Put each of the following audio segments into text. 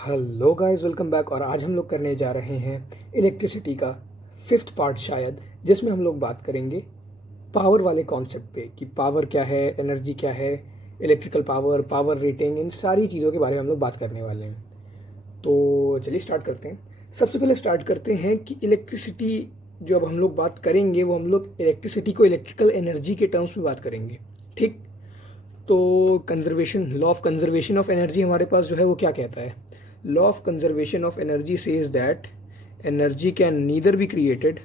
Hello guys, welcome back. और आज हम लोग करने जा रहे हैं इलेक्ट्रिसिटी का 5th पार्ट शायद, जिसमें हम लोग बात करेंगे पावर वाले कॉन्सेप्ट पे कि पावर क्या है, एनर्जी क्या है, इलेक्ट्रिकल पावर, पावर रेटिंग, इन सारी चीज़ों के बारे में हम लोग बात करने वाले हैं। तो चलिए स्टार्ट करते हैं। सबसे पहले स्टार्ट करते हैं कि इलेक्ट्रिसिटी जो अब हम लोग बात करेंगे वो हम लोग इलेक्ट्रिसिटी को इलेक्ट्रिकल एनर्जी के टर्म्स में बात करेंगे। ठीक, तो conservation, law of conservation of energy हमारे पास जो है वो क्या कहता है? Law of conservation of energy says that energy can neither be created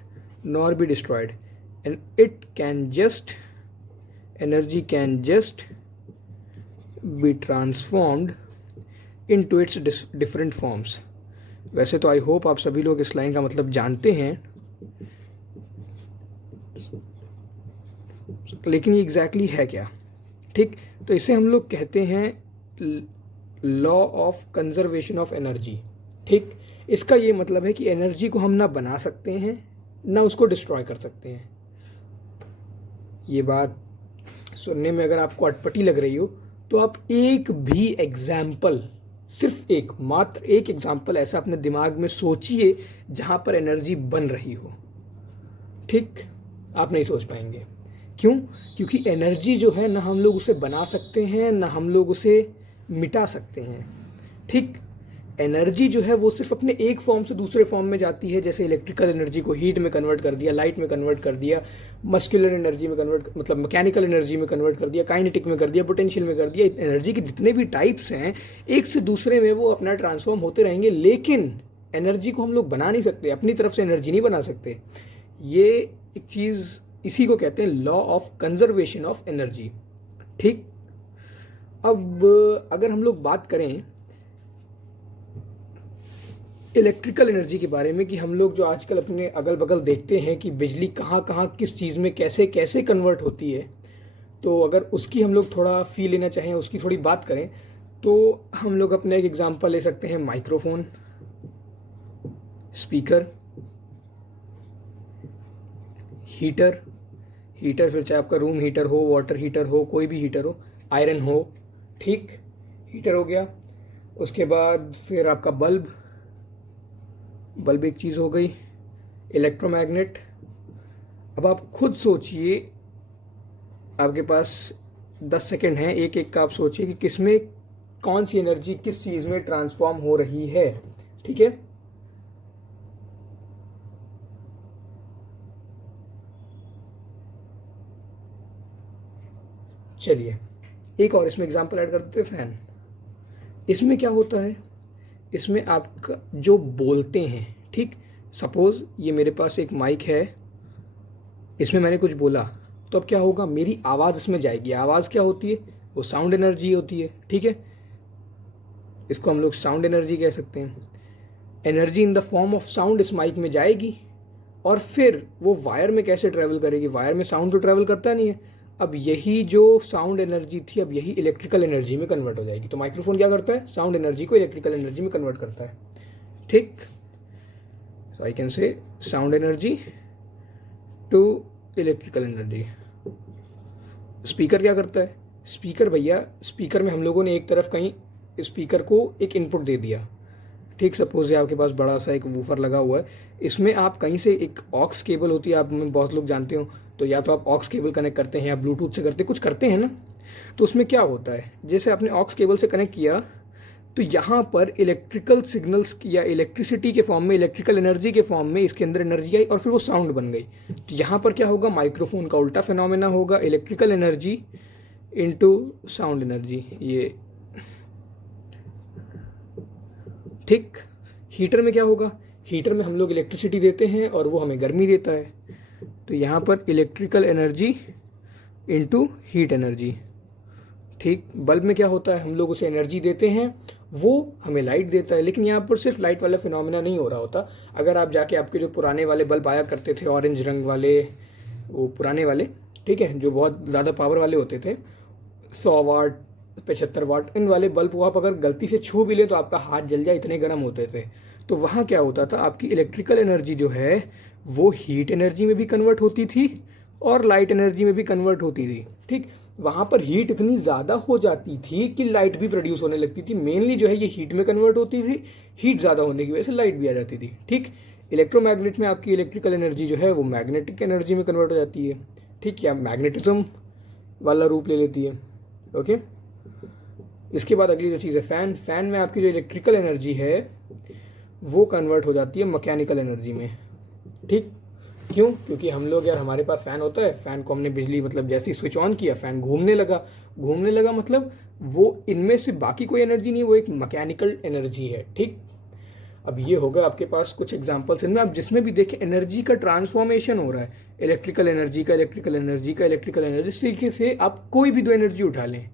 nor be destroyed and it can just energy can just be transformed into its different forms. वैसे तो I hope आप सभी लोग इस लाइन का मतलब जानते हैं, लेकिन ये एग्जैक्टली है क्या? ठीक, तो इसे हम लोग कहते हैं law of conservation of energy. ठीक, इसका ये मतलब है कि एनर्जी को हम ना बना सकते हैं ना उसको डिस्ट्रॉय कर सकते हैं। ये बात सुनने में अगर आपको अटपटी लग रही हो तो आप एक भी एग्जाम्पल, सिर्फ एक, मात्र एक एग्जाम्पल ऐसा अपने दिमाग में सोचिए जहां पर एनर्जी बन रही हो। ठीक, आप नहीं सोच पाएंगे। क्यों? क्योंकि एनर्जी जो है ना हम लोग उसे बना सकते हैं ना हम लोग उसे मिटा सकते हैं। ठीक, एनर्जी जो है वो सिर्फ अपने एक फॉर्म से दूसरे फॉर्म में जाती है। जैसे इलेक्ट्रिकल एनर्जी को हीट में कन्वर्ट कर दिया, लाइट में कन्वर्ट कर दिया, मस्कुलर एनर्जी में कन्वर्ट, मतलब मैकेनिकल एनर्जी में कन्वर्ट कर दिया, काइनेटिक में कर दिया, पोटेंशियल में कर दिया। एनर्जी के जितने भी टाइप्स हैं एक से दूसरे में वो अपना ट्रांसफॉर्म होते रहेंगे, लेकिन एनर्जी को हम लोग बना नहीं सकते, अपनी तरफ से एनर्जी नहीं बना सकते। ये एक चीज़, इसी को कहते हैं law of conservation of energy. ठीक, अब अगर हम लोग बात करें इलेक्ट्रिकल एनर्जी के बारे में कि हम लोग जो आजकल अपने अगल बगल देखते हैं कि बिजली कहाँ कहाँ किस चीज़ में कैसे कैसे कन्वर्ट होती है, तो अगर उसकी हम लोग थोड़ा फील लेना चाहें, उसकी थोड़ी बात करें, तो हम लोग अपना एक एग्जांपल ले सकते हैं। माइक्रोफोन, स्पीकर, हीटर, फिर चाहे आपका रूम हीटर हो, वाटर हीटर हो, कोई भी हीटर हो, आयरन हो। ठीक, हीटर हो गया। उसके बाद फिर आपका बल्ब एक चीज़ हो गई। इलेक्ट्रोमैग्नेट। अब आप खुद सोचिए, आपके पास 10 सेकेंड हैं, एक एक का आप सोचिए कि किसमें कौन सी एनर्जी किस चीज़ में ट्रांसफॉर्म हो रही है। ठीक है, चलिए एक और इसमें एग्जांपल ऐड कर देते हैं। फैन। इसमें क्या होता है? इसमें आप जो बोलते हैं, ठीक, सपोज ये मेरे पास एक माइक है, इसमें मैंने कुछ बोला तो अब क्या होगा, मेरी आवाज़ इसमें जाएगी। आवाज़ क्या होती है? वो साउंड एनर्जी होती है। ठीक है, इसको हम लोग साउंड एनर्जी कह सकते हैं। Energy in the form of sound इस माइक में जाएगी और फिर वो वायर में कैसे ट्रैवल करेगी? वायर में साउंड तो ट्रैवल करता नहीं है। अब यही जो साउंड एनर्जी थी, अब यही इलेक्ट्रिकल एनर्जी में कन्वर्ट हो जाएगी। तो माइक्रोफोन क्या करता है? साउंड एनर्जी को इलेक्ट्रिकल एनर्जी में कन्वर्ट करता है। ठीक, so I can say sound energy to electrical energy. Speaker क्या करता है? स्पीकर भैया, स्पीकर में हम लोगों ने एक तरफ कहीं स्पीकर को एक इनपुट दे दिया। ठीक, सपोज ये आपके पास बड़ा सा एक वूफर लगा हुआ है, इसमें आप कहीं से एक ऑक्स केबल होती है, आप में बहुत लोग जानते हो, तो या तो आप ऑक्स केबल कनेक्ट करते हैं या ब्लूटूथ से करते, कुछ करते हैं ना। तो उसमें क्या होता है, जैसे आपने ऑक्स केबल से कनेक्ट किया तो यहाँ पर इलेक्ट्रिकल सिग्नल्स या इलेक्ट्रिसिटी के फॉर्म में, इलेक्ट्रिकल एनर्जी के फॉर्म में इसके अंदर एनर्जी आई और फिर वो साउंड बन गई। तो यहाँ पर क्या होगा? माइक्रोफोन का उल्टा फिनोमेना होगा, electrical energy into sound energy. ये ठीक, हीटर में क्या होगा? हीटर में हम लोग इलेक्ट्रिसिटी देते हैं और वो हमें गर्मी देता है। तो यहाँ पर electrical energy into heat energy. ठीक, बल्ब में क्या होता है? हम लोग उसे एनर्जी देते हैं, वो हमें लाइट देता है। लेकिन यहाँ पर सिर्फ लाइट वाला फिनोमेना नहीं हो रहा होता। अगर आप जाके आपके जो पुराने वाले बल्ब आया करते थे, ऑरेंज रंग वाले, वो पुराने वाले, ठीक है, जो बहुत ज़्यादा पावर वाले होते थे, 100 वाट, 75 वाट, इन वाले बल्ब को आप अगर गलती से छू भी लें तो आपका हाथ जल जाए, इतने गर्म होते थे। तो वहाँ क्या होता था, आपकी इलेक्ट्रिकल एनर्जी जो है वो हीट एनर्जी में भी कन्वर्ट होती थी और लाइट एनर्जी में भी कन्वर्ट होती थी। ठीक, वहाँ पर हीट इतनी ज़्यादा हो जाती थी कि लाइट भी प्रोड्यूस होने लगती थी। मेनली जो है ये हीट में कन्वर्ट होती थी, हीट ज़्यादा होने की वजह से लाइट भी आ जाती थी। ठीक, इलेक्ट्रोमैग्नेट में आपकी इलेक्ट्रिकल एनर्जी जो है वो मैग्नेटिक एनर्जी में कन्वर्ट हो जाती है। ठीक, या मैग्नेटिज्म वाला रूप ले लेती है। ओके, इसके बाद अगली जो चीज़ है फ़ैन। फ़ैन में आपकी जो इलेक्ट्रिकल एनर्जी है वो कन्वर्ट हो जाती है मैकेनिकल एनर्जी में। ठीक, क्यों? क्योंकि हम लोग यार, हमारे पास फ़ैन होता है, फ़ैन को हमने बिजली मतलब जैसे ही स्विच ऑन किया फ़ैन घूमने लगा मतलब वो इनमें से बाकी कोई एनर्जी नहीं, वो एक मैकेनिकल एनर्जी है। ठीक, अब ये होगा आपके पास कुछ एग्जांपल्स इनमें, आप जिसमें भी देखें एनर्जी का ट्रांसफॉर्मेशन हो रहा है, इलेक्ट्रिकल एनर्जी का इलेक्ट्रिकल एनर्जी का इलेक्ट्रिकल एनर्जी। इस तरीके से आप कोई भी दो एनर्जी उठा लें,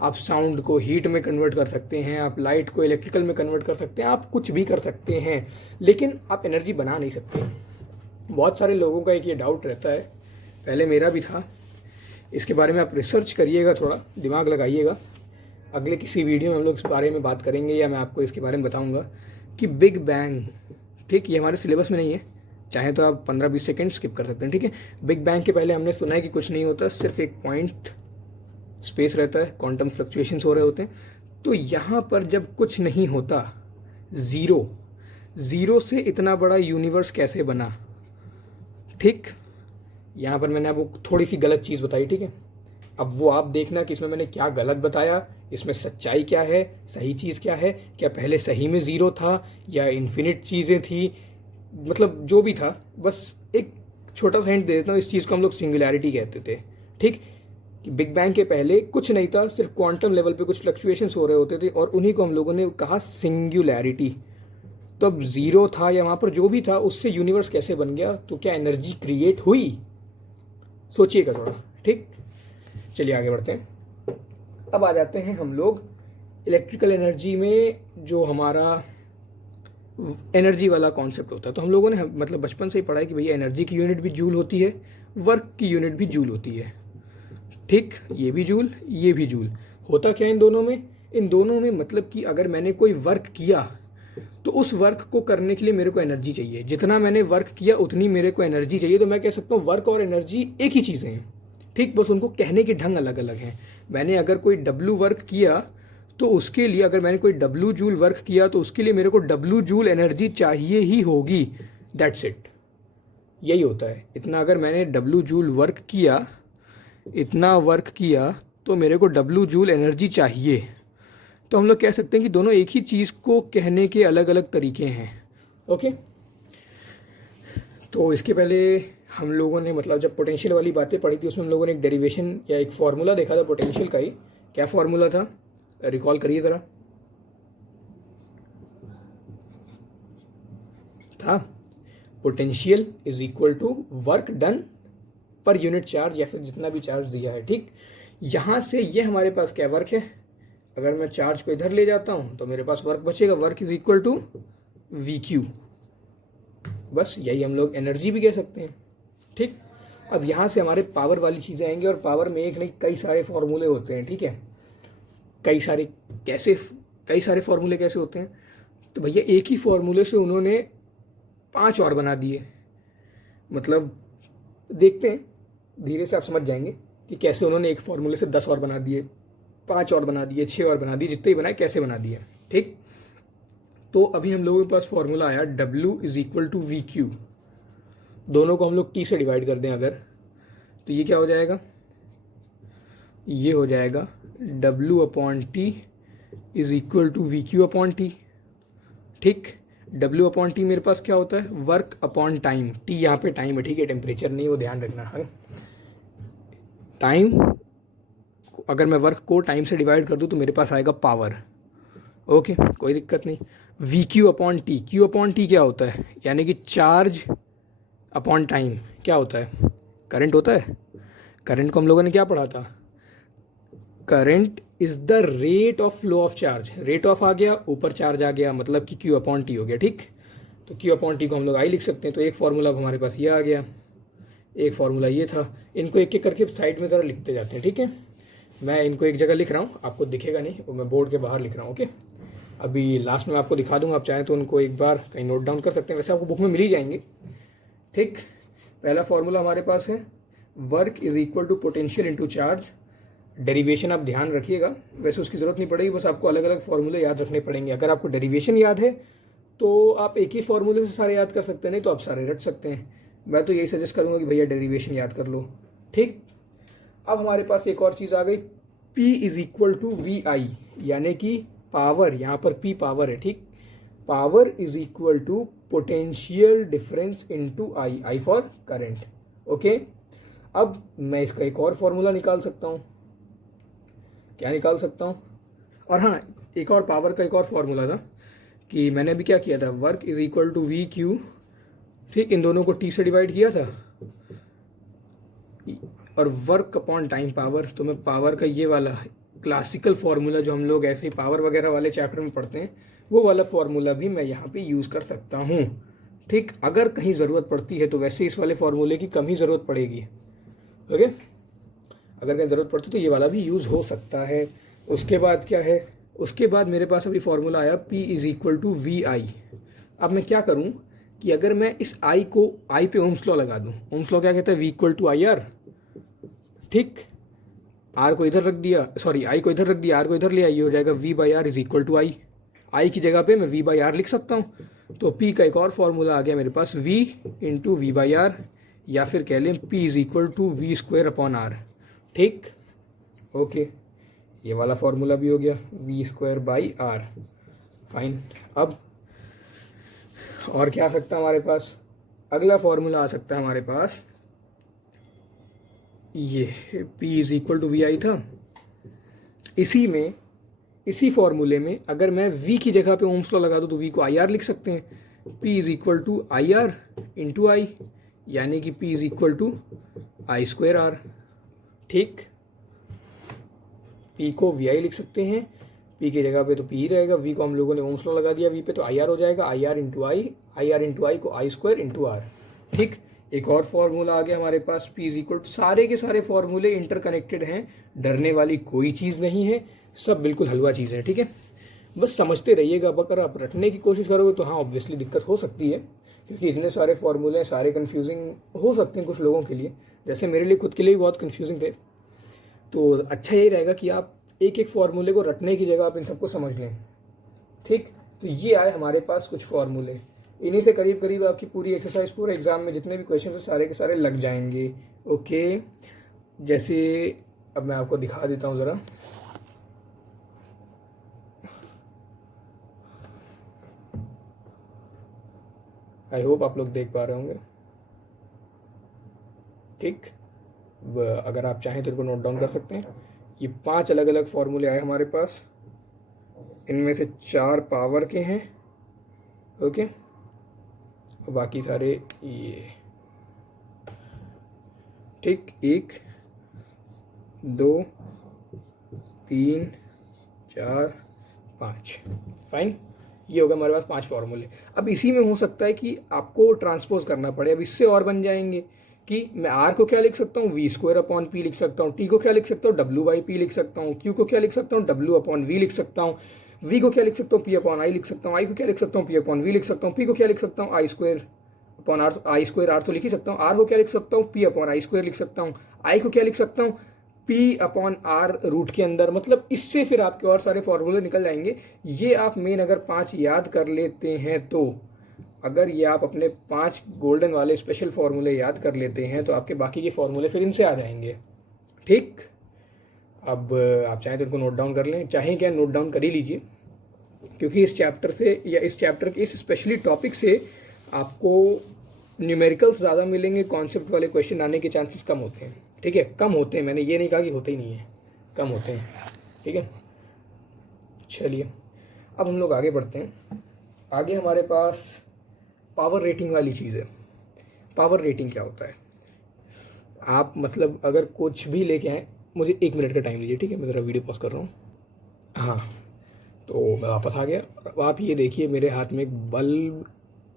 आप साउंड को हीट में कन्वर्ट कर सकते हैं, आप लाइट को इलेक्ट्रिकल में कन्वर्ट कर सकते हैं, आप कुछ भी कर सकते हैं, लेकिन आप एनर्जी बना नहीं सकते। बहुत सारे लोगों का एक ये डाउट रहता है, पहले मेरा भी था। इसके बारे में आप रिसर्च करिएगा, थोड़ा दिमाग लगाइएगा। अगले किसी वीडियो में हम लोग इस बारे में बात करेंगे, या मैं आपको इसके बारे में बताऊंगा कि बिग बैंग, ठीक, ये हमारे सिलेबस में नहीं है, चाहे तो आप 15-20 सेकेंड स्किप कर सकते हैं। ठीक है, बिग बैंग के पहले हमने सुना है कि कुछ नहीं होता, सिर्फ एक पॉइंट स्पेस रहता है, क्वांटम फ्लक्चुएशंस हो रहे होते हैं। तो यहाँ पर जब कुछ नहीं होता, ज़ीरो से इतना बड़ा यूनिवर्स कैसे बना? ठीक, यहाँ पर मैंने आपको थोड़ी सी गलत चीज़ बताई। ठीक है, अब वो आप देखना कि इसमें मैंने क्या गलत बताया, इसमें सच्चाई क्या है, सही चीज़ क्या है, क्या पहले सही में ज़ीरो था या इन्फिनिट चीज़ें थी, मतलब जो भी था। बस एक छोटा सा हिंट दे देता हूँ, इस चीज़ को हम लोग सिंगुलैरिटी कहते थे। ठीक, कि बिग बैंग के पहले कुछ नहीं था, सिर्फ क्वांटम लेवल पे कुछ फ्लक्चुएशंस हो रहे होते थे, और उन्हीं को हम लोगों ने कहा सिंगुलैरिटी। तो अब ज़ीरो था या वहाँ पर जो भी था उससे यूनिवर्स कैसे बन गया? तो क्या एनर्जी क्रिएट हुई? सोचिएगा थोड़ा। ठीक, चलिए आगे बढ़ते हैं। अब आ जाते हैं हम लोग इलेक्ट्रिकल एनर्जी में, जो हमारा एनर्जी वाला कॉन्सेप्ट होता है। तो हम लोगों ने मतलब बचपन से ही पढ़ा है कि भैया एनर्जी की यूनिट भी जूल होती है, वर्क की यूनिट भी जूल होती है। ठीक, ये भी जूल, ये भी जूल। होता क्या इन दोनों में? इन दोनों में मतलब कि अगर मैंने कोई वर्क किया तो उस वर्क को करने के लिए मेरे को एनर्जी चाहिए, जितना मैंने वर्क किया उतनी मेरे को एनर्जी चाहिए। तो मैं कह सकता हूँ वर्क और एनर्जी एक ही चीज़ें हैं। ठीक, बस उनको कहने के ढंग अलग अलग हैं। मैंने अगर कोई डब्लू वर्क किया तो उसके लिए, अगर मैंने कोई डब्लू जूल वर्क किया तो उसके लिए मेरे को डब्लू जूल एनर्जी चाहिए ही होगी। दैट्स इट, यही होता है। इतना अगर मैंने डब्लू जूल वर्क किया, इतना वर्क किया, तो मेरे को डब्लू जूल एनर्जी चाहिए। तो हम लोग कह सकते हैं कि दोनों एक ही चीज़ को कहने के अलग अलग तरीके हैं। ओके, तो इसके पहले हम लोगों ने मतलब जब पोटेंशियल वाली बातें पढ़ी थी उसमें हम लोगों ने एक डेरिवेशन या एक फार्मूला देखा था पोटेंशियल का ही। क्या फार्मूला था, रिकॉल करिए ज़रा। था potential is equal to work done per unit charge, या फिर जितना भी चार्ज दिया है। ठीक, यहाँ से ये हमारे पास क्या वर्क है, अगर मैं चार्ज को इधर ले जाता हूँ तो मेरे पास वर्क बचेगा, work is equal to V Q. बस यही हम लोग एनर्जी भी कह सकते हैं। ठीक, अब यहाँ से हमारे पावर वाली चीज़ें आएंगी, और पावर में एक नहीं कई सारे फॉर्मूले होते हैं। ठीक है, कई सारे फॉर्मूले कैसे होते हैं? तो भैया एक ही फॉर्मूले से उन्होंने 5 और बना दिए। मतलब देखते हैं, धीरे से आप समझ जाएंगे कि कैसे उन्होंने एक फॉर्मूले से 10 और बना दिए, 5 और बना दिए, 6 और बना दिए, जितने ही बनाए कैसे बना दिए। ठीक, तो अभी हम लोगों के पास फॉर्मूला आया W is equal to V Q. दोनों को हम लोग T से डिवाइड कर दें अगर, तो ये क्या हो जाएगा, ये हो जाएगा W upon T is equal to V Q upon T। ठीक, W अपॉन T मेरे पास क्या होता है, वर्क अपॉन टाइम। T यहाँ पे टाइम है, ठीक है, टेम्परेचर नहीं, वो ध्यान रखना है। टाइम, अगर मैं वर्क को टाइम से डिवाइड कर दूँ तो मेरे पास आएगा पावर। ओके, कोई दिक्कत नहीं। We Q upon T, Q upon T क्या होता है, यानी कि चार्ज अपॉन टाइम क्या होता है, करंट होता है। करंट को हम लोगों ने क्या पढ़ा था, current is the rate of flow of charge. Rate of आ गया, ऊपर चार्ज आ गया, मतलब कि क्यू अपॉन टी हो गया। ठीक, तो क्यू अपॉन टी को हम लोग आई लिख सकते हैं। तो एक फार्मूला हमारे पास ये आ गया, एक फार्मूला ये था। इनको एक एक करके साइड में ज़रा लिखते जाते हैं। ठीक है, मैं इनको एक जगह लिख रहा हूँ, आपको दिखेगा नहीं, वो मैं बोर्ड के बाहर लिख रहा हूँ। ओके, अभी लास्ट में आपको दिखा दूंगा, आप चाहें तो उनको एक बार कहीं नोट डाउन कर सकते हैं, वैसे आपको बुक में मिल ही जाएंगे। ठीक, पहला फॉर्मूला हमारे पास है work is equal to potential into charge. Derivation आप ध्यान रखिएगा, वैसे उसकी ज़रूरत नहीं पड़ेगी, बस आपको अलग अलग फार्मूले याद रखने पड़ेंगे। अगर आपको डेरिवेशन याद है तो आप एक ही फार्मूले से सारे याद कर सकते हैं, नहीं तो आप सारे रट सकते हैं। मैं तो यही सजेस्ट करूँगा कि भैया डेरिवेशन याद कर लो। ठीक, अब हमारे पास एक और चीज़ आ गई, P is equal to V I, यानी कि पावर, यहाँ पर P पावर है। ठीक, power is equal to potential difference into I, I for current. Okay, अब मैं इसका एक और फॉर्मूला निकाल सकता हूँ। क्या निकाल सकता हूँ? और हाँ, एक और पावर का एक और फॉर्मूला था कि मैंने अभी क्या किया था, work is equal to V Q. ठीक, इन दोनों को T से डिवाइड किया था, और वर्क अपॉन टाइम पावर। तो मैं पावर का ये वाला क्लासिकल फार्मूला जो हम लोग ऐसे ही पावर वगैरह वाले चैप्टर में पढ़ते हैं, वो वाला फार्मूला भी मैं यहाँ पे यूज़ कर सकता हूँ। ठीक, अगर कहीं ज़रूरत पड़ती है तो वैसे इस वाले फार्मूले की कम ही ज़रूरत पड़ेगी। ओके, अगर कहीं ज़रूरत पड़ती तो ये वाला भी यूज़ हो सकता है। उसके बाद क्या है, उसके बाद मेरे पास अभी फार्मूला आया P is equal to V I. अब मैं क्या करूँ कि अगर मैं इस आई को, आई पे ओम्स लॉ लगा दूँ। ओम्स लॉ क्या कहता है, V equal to I R. ठीक, आर को इधर रख दिया, सॉरी आई को इधर रख दिया, आर को इधर ले आइए, हो जाएगा V by R is equal to I. I की जगह पे मैं वी बाई आर लिख सकता हूँ। तो पी का एक और फॉर्मूला आ गया मेरे पास, V into V by R, या फिर कह लें P is equal to V square upon R. ठीक, ओके, ये वाला फॉर्मूला भी हो गया, V square by R. Fine, अब और क्या आ सकता है हमारे पास, अगला फॉर्मूला आ सकता है हमारे पास, ये P is equal to V I था। इसी फॉर्मूले में अगर मैं V की जगह पे ओम्स लॉ लगा दूँ तो V को आई आर लिख सकते हैं। P is equal to I R into I, यानी कि P is equal to I square R. ठीक, P को वी आई लिख सकते हैं, P की जगह पे तो P ही रहेगा, V को हम लोगों ने ओम्स लॉ लगा दिया V पे, तो आई आर हो जाएगा, आई आर इंटू आई को आई स्क्वायर इंटू आर। ठीक, एक और फॉर्मूला आ गया हमारे पास, P इज इक्वल टू, सारे के सारे फॉर्मूले इंटरकनेक्टेड हैं, डरने वाली कोई चीज़ नहीं है, सब बिल्कुल हलवा चीज़ है। ठीक है, बस समझते रहिएगा। अब अगर आप रटने की कोशिश करोगे तो हाँ ऑब्वियसली दिक्कत हो सकती है, क्योंकि इतने सारे फॉर्मूले सारे कन्फ्यूजिंग हो सकते हैं कुछ लोगों के लिए, जैसे मेरे लिए खुद के लिए भी बहुत कन्फ्यूजिंग थे। तो अच्छा यही रहेगा कि आप एक एक फार्मूले को रटने की जगह आप इन सबको समझ लें। ठीक, तो ये आए हमारे पास कुछ फार्मूले, इन्हीं से करीब करीब आपकी पूरी एक्सरसाइज, पूरे एग्जाम में जितने भी क्वेश्चन है सारे के सारे लग जाएंगे। ओके, जैसे अब मैं आपको दिखा देता हूँ ज़रा, आई होप आप लोग देख पा रहे होंगे। ठीक, अगर आप चाहें तो इनको नोट डाउन कर सकते हैं। ये 5 अलग अलग फार्मूले आए हमारे पास, इनमें से 4 पावर के हैं। ओके, बाकी सारे ये, ठीक, 1 2 3 4 5, फाइन, ये होगा हमारे पास 5 फार्मूले। अब इसी में हो सकता है कि आपको ट्रांसपोज करना पड़े, अब इससे और बन जाएंगे कि मैं आर को क्या लिख सकता हूँ, वी स्क्वायर अपॉन पी लिख सकता हूँ, टी को क्या लिख सकता हूँ, डब्ल्यू बाई पी लिख सकता हूँ, क्यू को क्या लिख सकता हूँ, डब्ल्यू अपॉन वी लिख सकता हूँ, वी को क्या लिख सकता हूँ, पी अपॉन आई लिख सकता हूँ, आई को क्या लिख सकता हूँ, पी अपॉन वी लिख सकता हूँ, पी को क्या लिख सकता हूँ, I square upon R, I square R तो लिख ही सकता हूँ, आर को क्या लिख सकता हूँ, पी अपॉन आई स्क्वायर लिख सकता हूँ, आई को क्या लिख सकता हूँ, पी अपॉन आर रूट के अंदर। मतलब इससे फिर आपके और सारे फॉर्मूले निकल जाएंगे। ये आप मेन अगर 5 याद कर लेते हैं तो, अगर ये आप अपने 5 गोल्डन वाले स्पेशल फार्मूले याद कर लेते हैं तो आपके बाकी के फार्मूले फिर इनसे आ जाएंगे। ठीक, अब आप चाहें तो इनको नोट डाउन कर लें, चाहें क्या नोट डाउन कर ही लीजिए, क्योंकि इस चैप्टर से या इस चैप्टर के इस स्पेशली टॉपिक से आपको न्यूमेरिकल्स ज़्यादा मिलेंगे, कॉन्सेप्ट वाले क्वेश्चन आने के चांसेस कम होते हैं। ठीक है, कम होते हैं, मैंने ये नहीं कहा कि होते ही नहीं है, कम होते हैं। ठीक है, चलिए अब हम लोग आगे बढ़ते हैं। आगे हमारे पास पावर रेटिंग वाली चीज़ है। पावर रेटिंग क्या होता है, आप मतलब अगर कुछ भी लेके आए, मुझे 1 मिनट का टाइम लीजिए, ठीक है, मैं ज़रा वीडियो पॉज कर रहा हूँ। हाँ, तो मैं वापस आ गया। अब आप ये देखिए, मेरे हाथ में एक बल्ब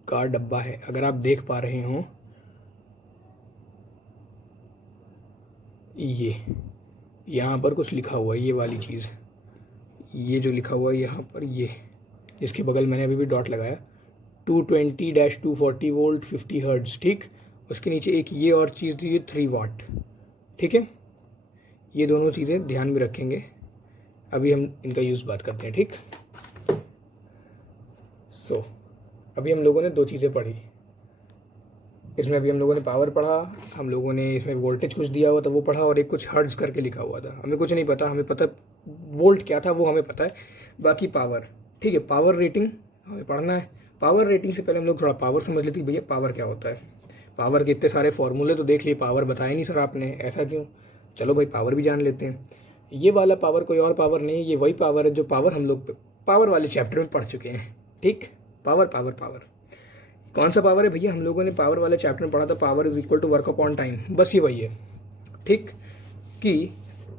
का डब्बा है, अगर आप देख पा रहे हों, ये यहाँ पर कुछ लिखा हुआ है, ये वाली चीज़, ये जो लिखा हुआ है यहाँ पर, ये जिसके बगल मैंने अभी भी डॉट लगाया, 220-240 वोल्ट 50 हर्ट्ज। ठीक, उसके नीचे एक ये और चीज़ दी है 3 वाट। ठीक है, ये दोनों चीज़ें ध्यान में रखेंगे। अभी हम इनका यूज़ बात करते हैं, ठीक। सो अभी हम लोगों ने दो चीज़ें पढ़ी। इसमें अभी हम लोगों ने पावर पढ़ा, हम लोगों ने इसमें वोल्टेज कुछ दिया हुआ था वो पढ़ा, और एक कुछ हर्ट्ज़ करके लिखा हुआ था। हमें कुछ नहीं पता, हमें पता वोल्ट क्या था वो हमें पता है, बाकी पावर, ठीक है। पावर रेटिंग हमें पढ़ना है। पावर रेटिंग से पहले हम लोग थोड़ा पावर समझ लेते हैं, भैया पावर क्या होता है। पावर के इतने सारे फॉर्मूले तो देख लिए, पावर बताए नहीं सर आपने, ऐसा क्यों। चलो भाई पावर भी जान लेते हैं। ये वाला पावर कोई और पावर नहीं, ये वही पावर है जो पावर हम लोग पावर वाले चैप्टर में पढ़ चुके हैं, ठीक। पावर पावर पावर कौन सा पावर है भैया, हम लोगों ने पावर वाले चैप्टर में पढ़ा था, power is equal to work upon time, बस ये वही है, ठीक। कि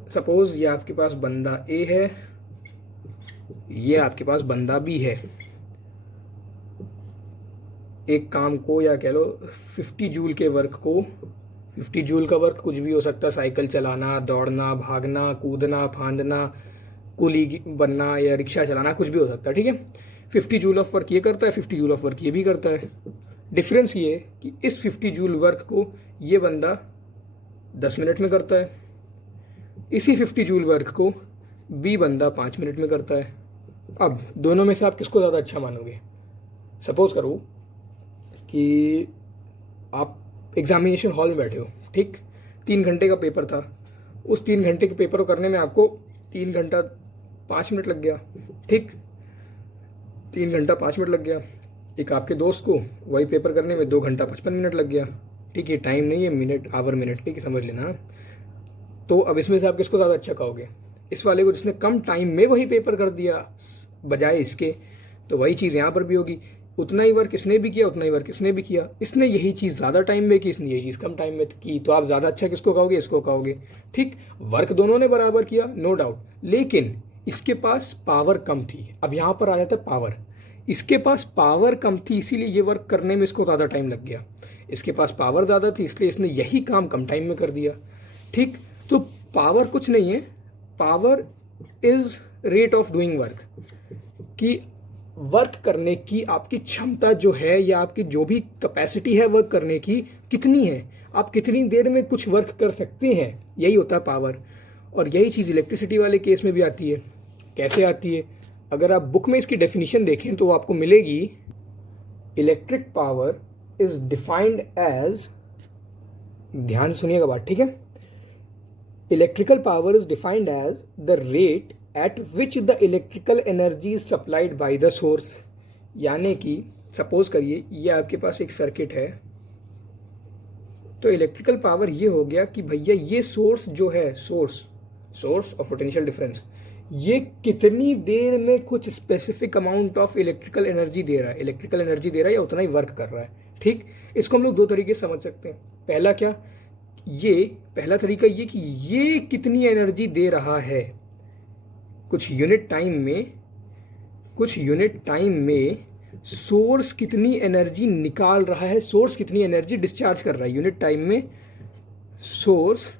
सपोज ये आपके पास बंदा ए है, ये आपके पास बंदा बी है। एक काम को या कह लो 50 जूल के वर्क को, 50 जूल का वर्क कुछ भी हो सकता है, साइकिल चलाना, दौड़ना, भागना, कूदना, फांदना, कुली बनना या रिक्शा चलाना, कुछ भी हो सकता है, ठीक है। 50 जूल ऑफ वर्क ये करता है, 50 जूल ऑफ वर्क ये भी करता है। डिफरेंस ये है कि इस 50 जूल वर्क को ये बंदा 10 मिनट में करता है, इसी 50 जूल वर्क को बी बंदा 5 मिनट में करता है। अब दोनों में से आप किसको ज़्यादा अच्छा मानोगे। सपोज करो कि आप एग्जामिनेशन हॉल में बैठे हो, ठीक। 3 घंटे का पेपर था, उस 3 घंटे के पेपर को करने में आपको 3 घंटा 5 मिनट लग गया, ठीक। 3 घंटा 5 मिनट लग गया। एक आपके दोस्त को वही पेपर करने में 2 घंटा 55 मिनट लग गया, ठीक है। टाइम नहीं है, मिनट, आवर, मिनट, ठीक है, समझ लेना। तो अब इसमें से आप किसको ज़्यादा अच्छा कहोगे, इस वाले को जिसने कम टाइम में वही पेपर कर दिया बजाय इसके। तो वही चीज़ यहाँ पर भी होगी, उतना ही वर्क इसने भी किया, उतना ही वर्क इसने भी किया। इसने यही चीज़ ज़्यादा टाइम में की, इसने यही चीज़ कम टाइम में की, तो आप ज़्यादा अच्छा किसको कहोगे, इसको कहोगे, ठीक। वर्क दोनों ने बराबर किया, नो डाउट, लेकिन इसके पास पावर कम थी। अब यहाँ पर आ जाता है पावर, इसके पास पावर कम थी इसीलिए ये वर्क करने में इसको ज़्यादा टाइम लग गया। इसके पास पावर ज़्यादा थी इसलिए इसने यही काम कम टाइम में कर दिया, ठीक। तो पावर कुछ नहीं है, power is rate of doing work, कि वर्क करने की आपकी क्षमता जो है या आपकी जो भी कैपेसिटी है वर्क करने की कितनी है, आप कितनी देर में कुछ वर्क कर सकते हैं, यही होता है पावर। और यही चीज़ इलेक्ट्रिसिटी वाले केस में भी आती है। कैसे आती है, अगर आप बुक में इसकी डेफिनेशन देखें तो आपको मिलेगी, electric power is defined as, ध्यान से सुनिएगा बात, ठीक है। Electrical power is defined as the rate at which the electrical energy is supplied by the source. यानी कि सपोज करिए ये आपके पास एक सर्किट है, तो इलेक्ट्रिकल पावर ये हो गया कि भैया ये सोर्स जो है, सोर्स ऑफ पोटेंशियल डिफरेंस, ये कितनी देर में कुछ specific amount of electrical energy दे रहा है, इलेक्ट्रिकल एनर्जी दे रहा है या उतना ही वर्क कर रहा है, ठीक। इसको हम लोग दो तरीके से समझ सकते हैं। पहला क्या, ये पहला तरीका ये कि ये कितनी एनर्जी दे रहा है कुछ यूनिट टाइम में सोर्स कितनी एनर्जी निकाल रहा है, सोर्स कितनी एनर्जी डिस्चार्ज कर रहा है, यूनिट टाइम में सोर्स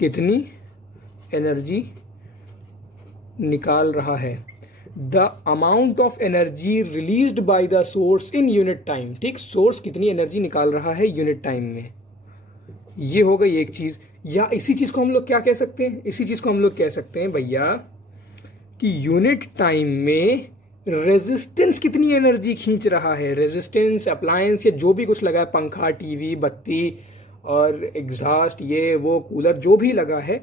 कितनी एनर्जी निकाल रहा है, the amount of energy released by the source in unit time, ठीक। सोर्स कितनी एनर्जी निकाल रहा है यूनिट टाइम में, ये हो गई एक चीज। या इसी चीज को हम लोग क्या कह सकते हैं, इसी चीज को हम लोग कह सकते हैं भैया कि यूनिट टाइम में रेजिस्टेंस कितनी एनर्जी खींच रहा है, रेजिस्टेंस, अप्लायंस या जो भी कुछ लगा है, पंखा, टीवी, बत्ती और एग्जॉस्ट, ये वो कूलर जो भी लगा है,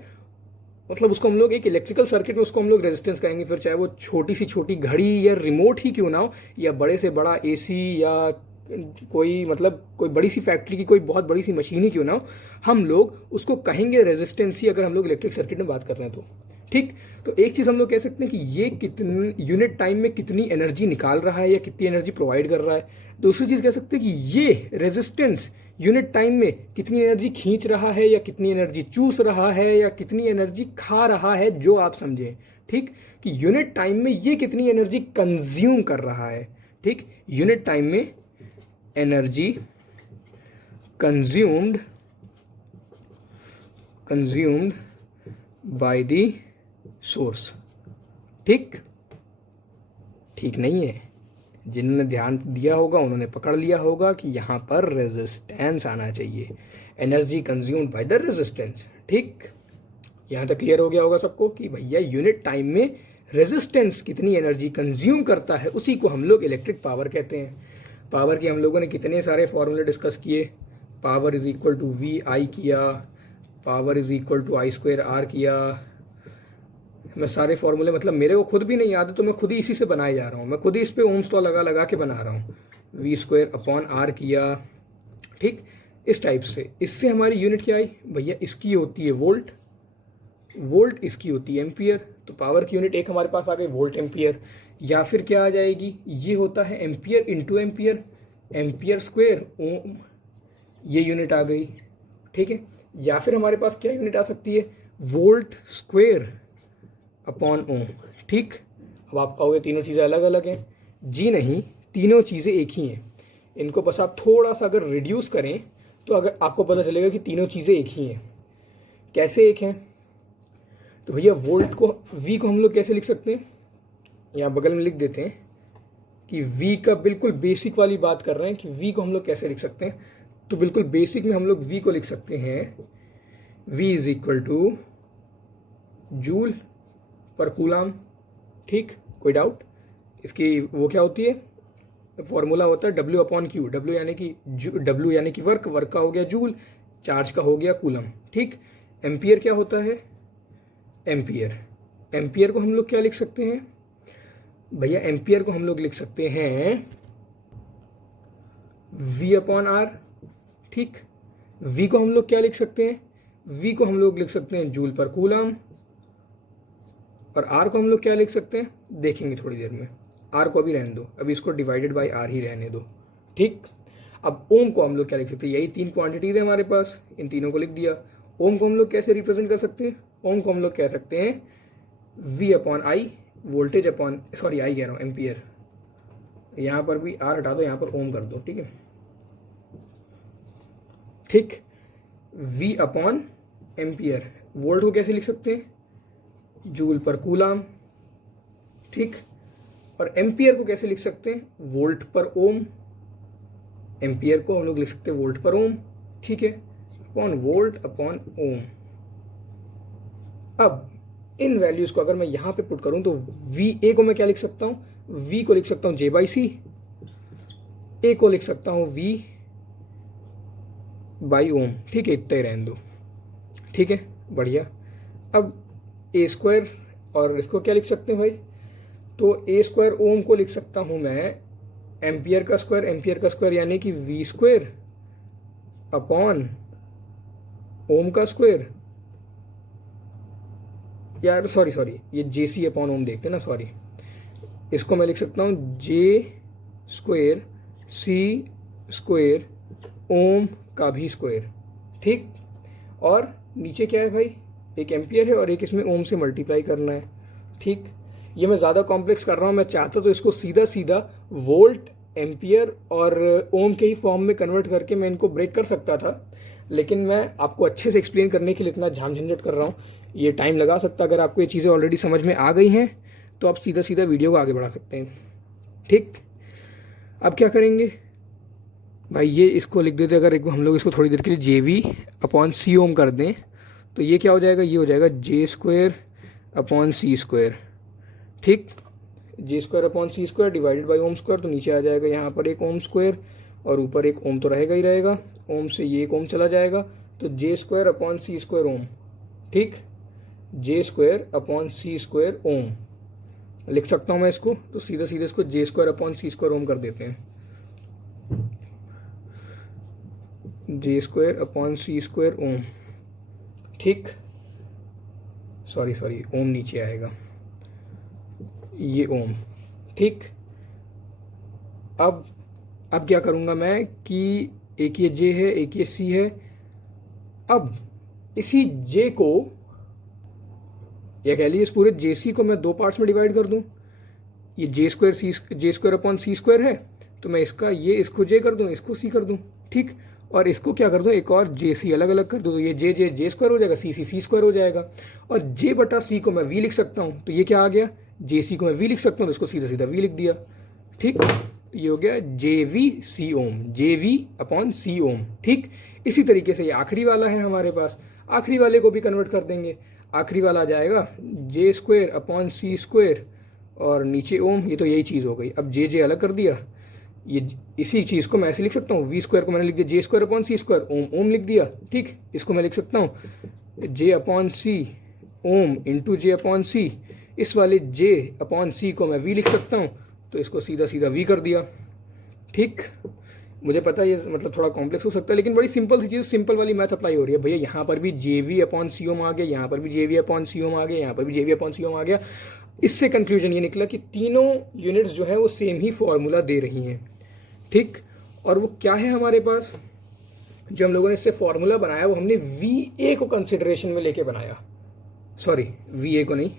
मतलब उसको हम लोग एक इलेक्ट्रिकल सर्किट में उसको हम लोग रेजिस्टेंस कहेंगे। फिर चाहे वो छोटी सी छोटी घड़ी या रिमोट ही क्यों ना हो, या बड़े से बड़ा एसी या कोई मतलब कोई बड़ी सी फैक्ट्री की कोई बहुत बड़ी सी मशीन ही क्यों ना हो, हम लोग उसको कहेंगे रेजिस्टेंस ही, अगर हम लोग इलेक्ट्रिक सर्किट में बात कर रहे हैं तो, ठीक। तो एक चीज़ हम लोग कह सकते हैं कि ये कितनी यूनिट टाइम में कितनी एनर्जी निकाल रहा है या कितनी एनर्जी प्रोवाइड कर रहा है। दूसरी चीज़ कह सकते हैं कि ये रेजिस्टेंस यूनिट टाइम में कितनी एनर्जी खींच रहा है या कितनी एनर्जी चूस रहा है या कितनी एनर्जी खा रहा है, जो आप समझें, ठीक। कि यूनिट टाइम में ये कितनी एनर्जी कंज्यूम कर रहा है, ठीक। यूनिट टाइम में energy consumed by the source, ठीक। ठीक नहीं है, जिन्होंने ध्यान दिया होगा उन्होंने पकड़ लिया होगा कि यहाँ पर रेजिस्टेंस आना चाहिए, energy consumed by the resistance. ठीक, यहाँ तक क्लियर हो गया होगा सबको कि भैया यूनिट टाइम में रेजिस्टेंस कितनी एनर्जी कंज्यूम करता है, उसी को हम लोग इलेक्ट्रिक पावर कहते हैं। पावर के हम लोगों ने कितने सारे फॉर्मूले डिस्कस किए, power is equal to V I किया, power is equal to I square R किया। मैं सारे फॉर्मूले मतलब मेरे को खुद भी नहीं याद है तो मैं खुद ही इसी से बनाए जा रहा हूँ, मैं खुद ही इस पे ओम्स लॉ लगा लगा के बना रहा हूँ। वी स्क्वायर अपॉन आर किया, ठीक, इस टाइप से। इससे हमारी यूनिट क्या आई भैया, इसकी होती है वोल्ट, वोल्ट इसकी होती है एम्पियर। तो पावर की यूनिट एक हमारे पास आ गई वोल्ट एम्पियर, या फिर क्या आ जाएगी, ये होता है ampere into ampere, ampere square ohm, ये यूनिट आ गई। ठीक है, या फिर हमारे पास क्या यूनिट आ सकती है, वोल्ट स्क्वायर अपॉन ओम। ठीक, अब आप कहोगे तीनों चीज़ें अलग अलग हैं, जी नहीं, तीनों चीज़ें एक ही हैं। इनको बस आप थोड़ा सा अगर रिड्यूस करें तो अगर आपको पता चलेगा कि तीनों चीज़ें एक ही हैं। कैसे एक हैं, तो भैया वोल्ट को, वी को हम लोग कैसे लिख सकते हैं, यहाँ बगल में लिख देते हैं कि वी का बिल्कुल बेसिक वाली बात कर रहे हैं कि वी को हम लोग कैसे लिख सकते हैं। तो बिल्कुल बेसिक में हम लोग वी को लिख सकते हैं, V is equal to joule per coulomb. ठीक, कोई डाउट, इसकी वो क्या होती है, फॉर्मूला होता है डब्ल्यू अपॉन क्यू, डब्ल्यू यानी कि वर्क, वर्क का हो गया जूल, चार्ज का हो गया कूलम। ठीक, एम्पियर क्या होता है, एम्पियर, एम्पियर को हम लोग क्या लिख सकते हैं भैया, एम्पियर को हम लोग लिख सकते हैं वी अपॉन आर। ठीक, वी को हम लोग क्या लिख सकते हैं, वी को हम लोग लिख सकते हैं जूल पर कूलम, और आर को हम लोग क्या लिख सकते हैं देखेंगे थोड़ी देर में। आर को अभी रहने दो, अभी इसको डिवाइडेड बाय आर ही रहने दो। ठीक, अब ओम को हम लोग क्या लिख सकते हैं, यही तीन क्वांटिटीज है हमारे पास, इन तीनों को लिख दिया। ओम को हम लोग कैसे रिप्रेजेंट कर सकते हैं, ओम को हम लोग कह सकते हैं V upon I, voltage upon, sorry I कह रहा हूँ, एम्पियर। यहाँ पर भी आर हटा दो, यहाँ पर ओम कर दो। ठीक है, ठीक, वी अपॉन एम्पियर, वोल्ट को कैसे लिख सकते हैं, जूल पर कूलाम। ठीक, और एम्पियर को कैसे लिख सकते हैं, वोल्ट पर ओम, एम्पियर को हम लोग लिख सकते हैं वोल्ट पर ओम। ठीक है, अपॉन वोल्ट अपॉन ओम। अब इन वैल्यूज को अगर मैं यहां पे पुट करूं तो वी ए को मैं क्या लिख सकता हूं, वी को लिख सकता हूं जे बाई सी, ए को लिख सकता हूं वी बाई ओम। ठीक है, इतना ही रहने दो। ठीक है, बढ़िया। अब ए स्क्वायर, और इसको क्या लिख सकते हैं भाई, तो ए स्क्वायर ओम को लिख सकता हूं मैं एम्पियर का स्क्वायर, एम्पियर का स्क्वायर यानी कि वी स्क्वायर अपॉन ओम का स्क्वायर, यार सॉरी ये जे सी अपॉन ओम देखते हैं ना, सॉरी, इसको मैं लिख सकता हूँ जे स्क्वायर सी स्क्वायर ओम का भी स्क्वायर। ठीक, और नीचे क्या है भाई, एक एम्पियर है और एक इसमें ओम से मल्टीप्लाई करना है। ठीक, ये मैं ज़्यादा कॉम्प्लेक्स कर रहा हूँ, मैं चाहता तो इसको सीधा सीधा वोल्ट, एम्पियर और ओम के ही फॉर्म में कन्वर्ट करके मैं इनको ब्रेक कर सकता था, लेकिन मैं आपको अच्छे से एक्सप्लेन करने के लिए इतना झाम झंझट कर रहा हूँ, ये टाइम लगा सकता। अगर आपको ये चीज़ें ऑलरेडी समझ में आ गई हैं तो आप सीधा सीधा वीडियो को आगे बढ़ा सकते हैं। ठीक, अब क्या करेंगे भाई, ये इसको लिख देते, अगर हम लोग इसको थोड़ी देर के लिए जे वी अपॉन सी ओम कर दें तो ये क्या हो जाएगा, ये हो जाएगा J square upon C square. ठीक, J square upon C square divided by ohm square, तो नीचे आ जाएगा यहाँ पर एक ओम स्क्वायर और ऊपर एक ओम तो रहेगा ही रहेगा, ओम से ये एक ओम चला जाएगा, तो जे स्क्वायर अपॉन सी स्क्वायर ओम। ठीक, J square upon C square ओम लिख सकता हूँ मैं इसको, तो सीधा सीधा इसको जे स्क्वायर अपॉन सी स्क्वायर ओम कर देते हैं, जे स्क्वायर अपॉन सी स्क्वायर ओम। ठीक, सॉरी ओम नीचे आएगा, ये ओम। ठीक, अब क्या करूँगा मैं कि एक ये जे है, एक ये सी है, अब इसी जे को, या कह लीजिए इस पूरे जे सी को मैं दो पार्ट्स में डिवाइड कर दूं। ये जे स्क्वायर अपॉन सी स्क्वायर है, तो मैं इसका ये इसको जे कर दूं, इसको सी कर दूं। ठीक, और इसको क्या कर दूं, एक और जे सी अलग अलग कर दूं, तो ये जे स्क्वायर हो जाएगा, सी स्क्वायर हो जाएगा, और जे बटा सी को मैं वी लिख सकता हूँ, तो ये क्या आ गया, जे सी को मैं वी लिख सकता हूँ, तो इसको सीधा सीधा वी लिख दिया। ठीक, ये हो गया JV/C ओम, JV/C ओम। ठीक, इसी तरीके से ये आखिरी वाला है हमारे पास, आखिरी वाले को भी कन्वर्ट कर देंगे। आखिरी वाला आ जाएगा J²/C² और नीचे ओम, ये तो यही चीज़ हो गई। अब जे अलग कर दिया, ये इसी चीज़ को मैं ऐसे लिख सकता हूँ, V² को मैंने लिख दिया J²/C², ओम लिख दिया। ठीक, इसको मैं लिख सकता हूँ J/C ओम इंटू J/C। इस वाले J/C को मैं V लिख सकता हूँ, तो इसको सीधा सीधा V कर दिया। ठीक, मुझे पता है ये मतलब थोड़ा कॉम्प्लेक्स हो सकता है, लेकिन बड़ी सिंपल सी चीज़, सिंपल वाली मैथ अप्लाई हो रही है भैया। यहाँ पर भी JV/C ओम आ गया, यहाँ पर भी JV/C ओम आ गया, यहाँ पर भी JV/C ओम आ गया। इससे कंक्लूजन ये निकला कि तीनों यूनिट्स जो है वो सेम ही फॉर्मूला दे रही हैं। ठीक, और वो क्या है हमारे पास, जो हम लोगों ने इससे फॉर्मूला बनाया वो हमने VA को कंसिडरेशन में लेके बनाया। सॉरी, VA को नहीं,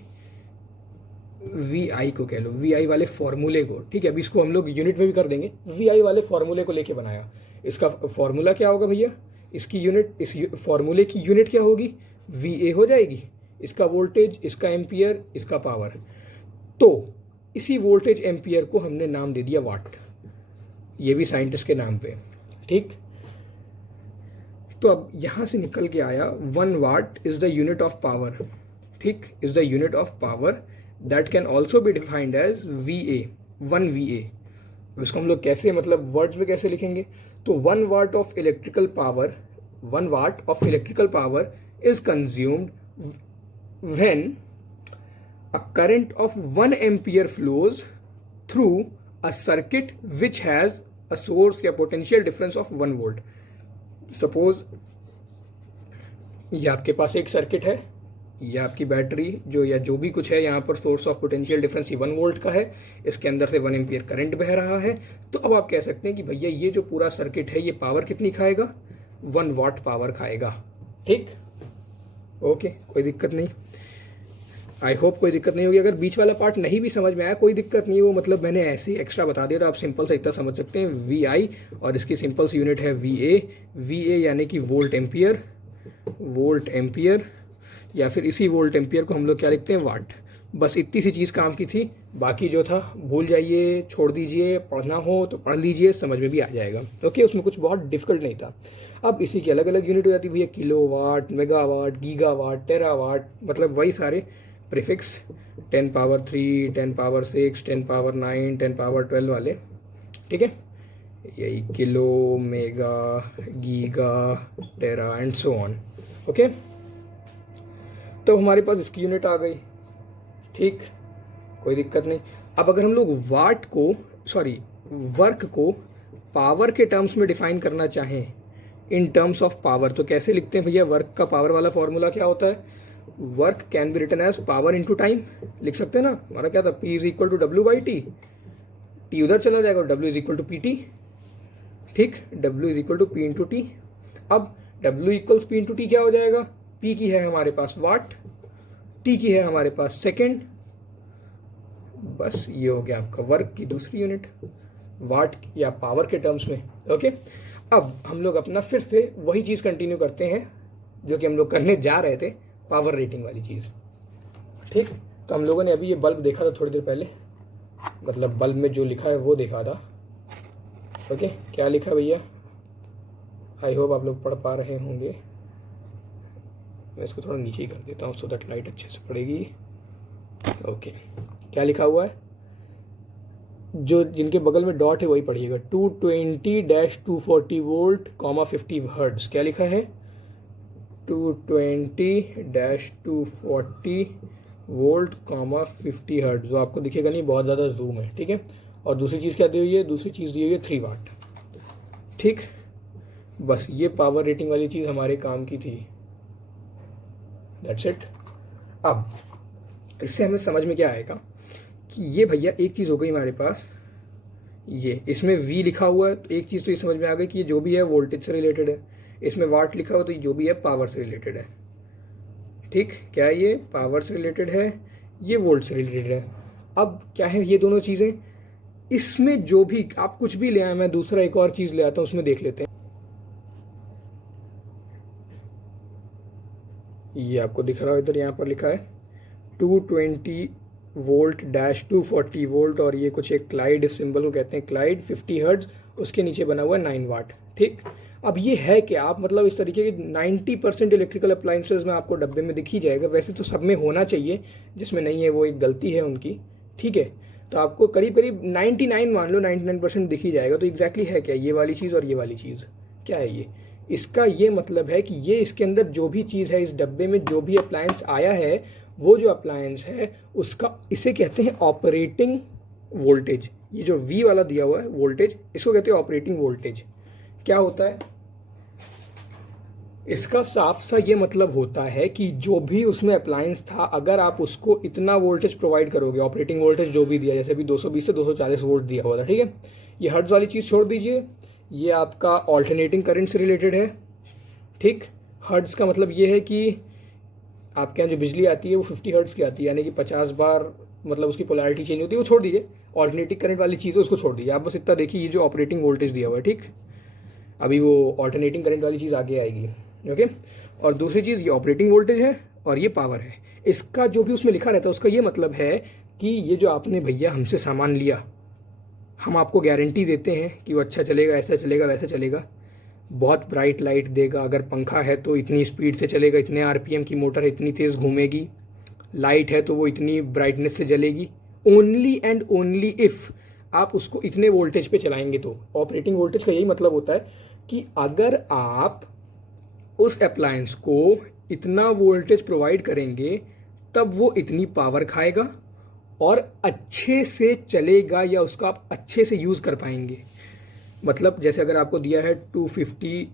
VI को कह लो, VI वाले फॉर्मूले को। ठीक है, अभी इसको हम लोग यूनिट में भी कर देंगे। VI वाले फॉर्मूले को लेके बनाया। इसका फॉर्मूला क्या होगा भैया, इसकी यूनिट, इस फॉर्मूले की यूनिट क्या होगी, VA हो जाएगी। इसका वोल्टेज, इसका एम्पियर, इसका पावर। तो इसी वोल्टेज एम्पियर को हमने नाम दे दिया वाट, ये भी साइंटिस्ट के नाम पे। ठीक, तो अब यहां से निकल के आया 1 watt is the unit of power. ठीक, is the unit of power that can also be defined as VA, 1 VA। इसको हम लोग कैसे, मतलब वर्ड्स में कैसे लिखेंगे, तो 1 watt of electrical power, 1 watt of electrical power is consumed when a current of 1 ampere flows through a circuit which has a source या potential difference of 1 volt. Suppose ये आपके पास एक सर्किट है, ये आपकी बैटरी जो या जो भी कुछ है, यहाँ पर source of potential difference 1 volt का है, इसके अंदर से 1 एम्पियर करंट बह रहा है। तो अब आप कह सकते हैं कि भैया ये जो पूरा सर्किट है ये पावर कितनी खाएगा, 1 वाट पावर खाएगा। ठीक, ओके, कोई दिक्कत नहीं, आई होप कोई दिक्कत नहीं होगी। अगर बीच वाला पार्ट नहीं भी समझ में आया कोई दिक्कत नहीं, वो मतलब मैंने ऐसे ही एक्स्ट्रा बता दिया, तो आप सिंपल सा इतना समझ सकते हैं VI और इसकी सिंपल सी यूनिट है VA यानी कि वोल्ट एम्पियर, या फिर इसी वोल्ट एम्पियर को हम लोग क्या लिखते हैं, वाट। बस इतनी सी चीज़ काम की थी, बाकी जो था भूल जाइए, छोड़ दीजिए, पढ़ना हो तो पढ़ लीजिए, समझ में भी आ जाएगा। ओके, उसमें कुछ बहुत डिफिकल्ट नहीं था। अब इसी की अलग अलग यूनिट हो जाती है भैया, किलोवाट, मेगावाट, गीगावाट, टेरावाट, मतलब वही सारे prefix 10 power 3, 10 power 6, 10 power 9, 10 power 12 वाले। ठीक है, यही kilo, mega, giga, tera and so on. Okay, तो हमारे पास इसकी यूनिट आ गई। ठीक, कोई दिक्कत नहीं। अब अगर हम लोग वाट को, सॉरी वर्क को पावर के टर्म्स में डिफाइन करना चाहें, इन टर्म्स ऑफ पावर, तो कैसे लिखते हैं भैया, वर्क का पावर वाला फॉर्मूला क्या होता है, work can be written as power into time. लिख सकते हैं ना, हमारा क्या था, P is equal to W/T, T उधर चला जाएगा, W is equal to PT। ठीक, W is equal to P into T। अब W equals P into T क्या हो जाएगा, P की है हमारे पास वाट, T की है हमारे पास सेकेंड, बस ये हो गया आपका वर्क की दूसरी यूनिट, वाट या पावर के टर्म्स में। ओके, अब हम लोग अपना फिर से वही चीज़ कंटिन्यू करते हैं जो कि हम लोग करने जा रहे थे, पावर रेटिंग वाली चीज़। ठीक, तो हम लोगों ने अभी ये बल्ब देखा था थोड़ी देर पहले, मतलब बल्ब में जो लिखा है वो देखा था। ओके, क्या लिखा भैया, आई होप आप लोग पढ़ पा रहे होंगे। मैं इसको थोड़ा नीचे ही कर देता हूँ सो दैट लाइट अच्छे से पड़ेगी। ओके, क्या लिखा हुआ है, जो जिनके बगल में डॉट है वही पढ़िएगा, 220-240 वोल्ट, 50 हर्ट्ज। क्या लिखा है, 220-240 वोल्ट, 50 हर्ट्ज। जो आपको दिखेगा नहीं, बहुत ज़्यादा जूम है। ठीक है, और दूसरी चीज़ क्या दी हुई है, दूसरी चीज़ दी हुई है 3 वाट। ठीक, बस ये पावर रेटिंग वाली चीज़ हमारे काम की थी, दैट्स इट। अब इससे हमें समझ में क्या आएगा कि ये भैया एक चीज़ हो गई हमारे पास, ये इसमें V लिखा हुआ है, तो एक चीज़ तो ये समझ में आ गई कि ये जो भी है वोल्टेज से रिलेटेड है। इसमें वाट लिखा हुआ तो ये जो भी है पावर से रिलेटेड है। ठीक, क्या ये पावर से रिलेटेड है, ये वोल्ट से रिलेटेड है। अब क्या है ये दोनों चीज़ें, इसमें जो भी आप कुछ भी ले आए, मैं दूसरा एक और चीज़ ले आता हूँ, उसमें देख लेते हैं। ये आपको दिख रहा है इधर, यहाँ पर लिखा है 220 वोल्ट डैश 240 वोल्ट, और ये कुछ एक क्लाइड, इस सिंबल को कहते हैं क्लाइड, 50 हर्ट्ज, उसके नीचे बना हुआ है 9 वाट। ठीक, अब ये है कि आप मतलब इस तरीके के 90% इलेक्ट्रिकल अप्लाइंसेस में आपको डब्बे में दिख ही जाएगा। वैसे तो सब में होना चाहिए, जिसमें नहीं है वो एक गलती है उनकी। ठीक है, तो आपको करीब करीब 99 मान लो, 99% दिख ही जाएगा। तो एग्जैक्टली है क्या ये वाली चीज़ और ये वाली चीज़, क्या है ये? इसका ये मतलब है कि ये इसके अंदर जो भी चीज़ है, इस डब्बे में जो भी अप्लायंस आया है, वो जो अप्लायंस है उसका, इसे कहते हैं ऑपरेटिंग वोल्टेज। ये जो V वाला दिया हुआ है वोल्टेज, इसको कहते हैं ऑपरेटिंग वोल्टेज। क्या होता है इसका? साफ सा ये मतलब होता है कि जो भी उसमें अप्लायंस था, अगर आप उसको इतना वोल्टेज प्रोवाइड करोगे, ऑपरेटिंग वोल्टेज जो भी दिया, जैसे अभी 220 से 240 वोल्ट दिया हुआ था, ठीक है, ये हर्ट्ज वाली चीज़ छोड़ दीजिए, ये आपका ऑल्टरनेटिंग करंट से रिलेटेड है। ठीक, हर्ट्ज का मतलब ये है कि आपके यहाँ जो बिजली आती है वो 50 हर्ट्ज की आती है, यानी कि 50 बार मतलब उसकी पोलैरिटी चेंज होती है, वो छोड़ दीजिए। ऑल्टरनेटिंग करंट वाली चीज़ है, उसको छोड़ दीजिए। आप बस इतना देखिए, ये जो ऑपरेटिंग वोल्टेज दिया हुआ है, ठीक, अभी वो ऑल्टरनेटिंग करंट वाली चीज़ आगे आएगी। ओके, और दूसरी चीज़ ये ऑपरेटिंग वोल्टेज है और ये पावर है। इसका जो भी उसमें लिखा रहता है उसका ये मतलब है कि ये जो आपने भैया हमसे सामान लिया, हम आपको गारंटी देते हैं कि वो अच्छा चलेगा, ऐसा चलेगा, वैसा चलेगा, बहुत ब्राइट लाइट देगा, अगर पंखा है तो इतनी स्पीड से चलेगा, इतने आरपीएम की मोटर है, इतनी तेज़ घूमेगी, लाइट है तो वो इतनी ब्राइटनेस से जलेगी। ओनली एंड ओनली इफ़ आप उसको इतने वोल्टेज पे चलाएंगे तो। ऑपरेटिंग वोल्टेज का यही मतलब होता है कि अगर आप उस अप्लायंस को इतना वोल्टेज प्रोवाइड करेंगे तब वो इतनी पावर खाएगा और अच्छे से चलेगा, या उसका आप अच्छे से यूज़ कर पाएंगे। मतलब जैसे अगर आपको दिया है 250,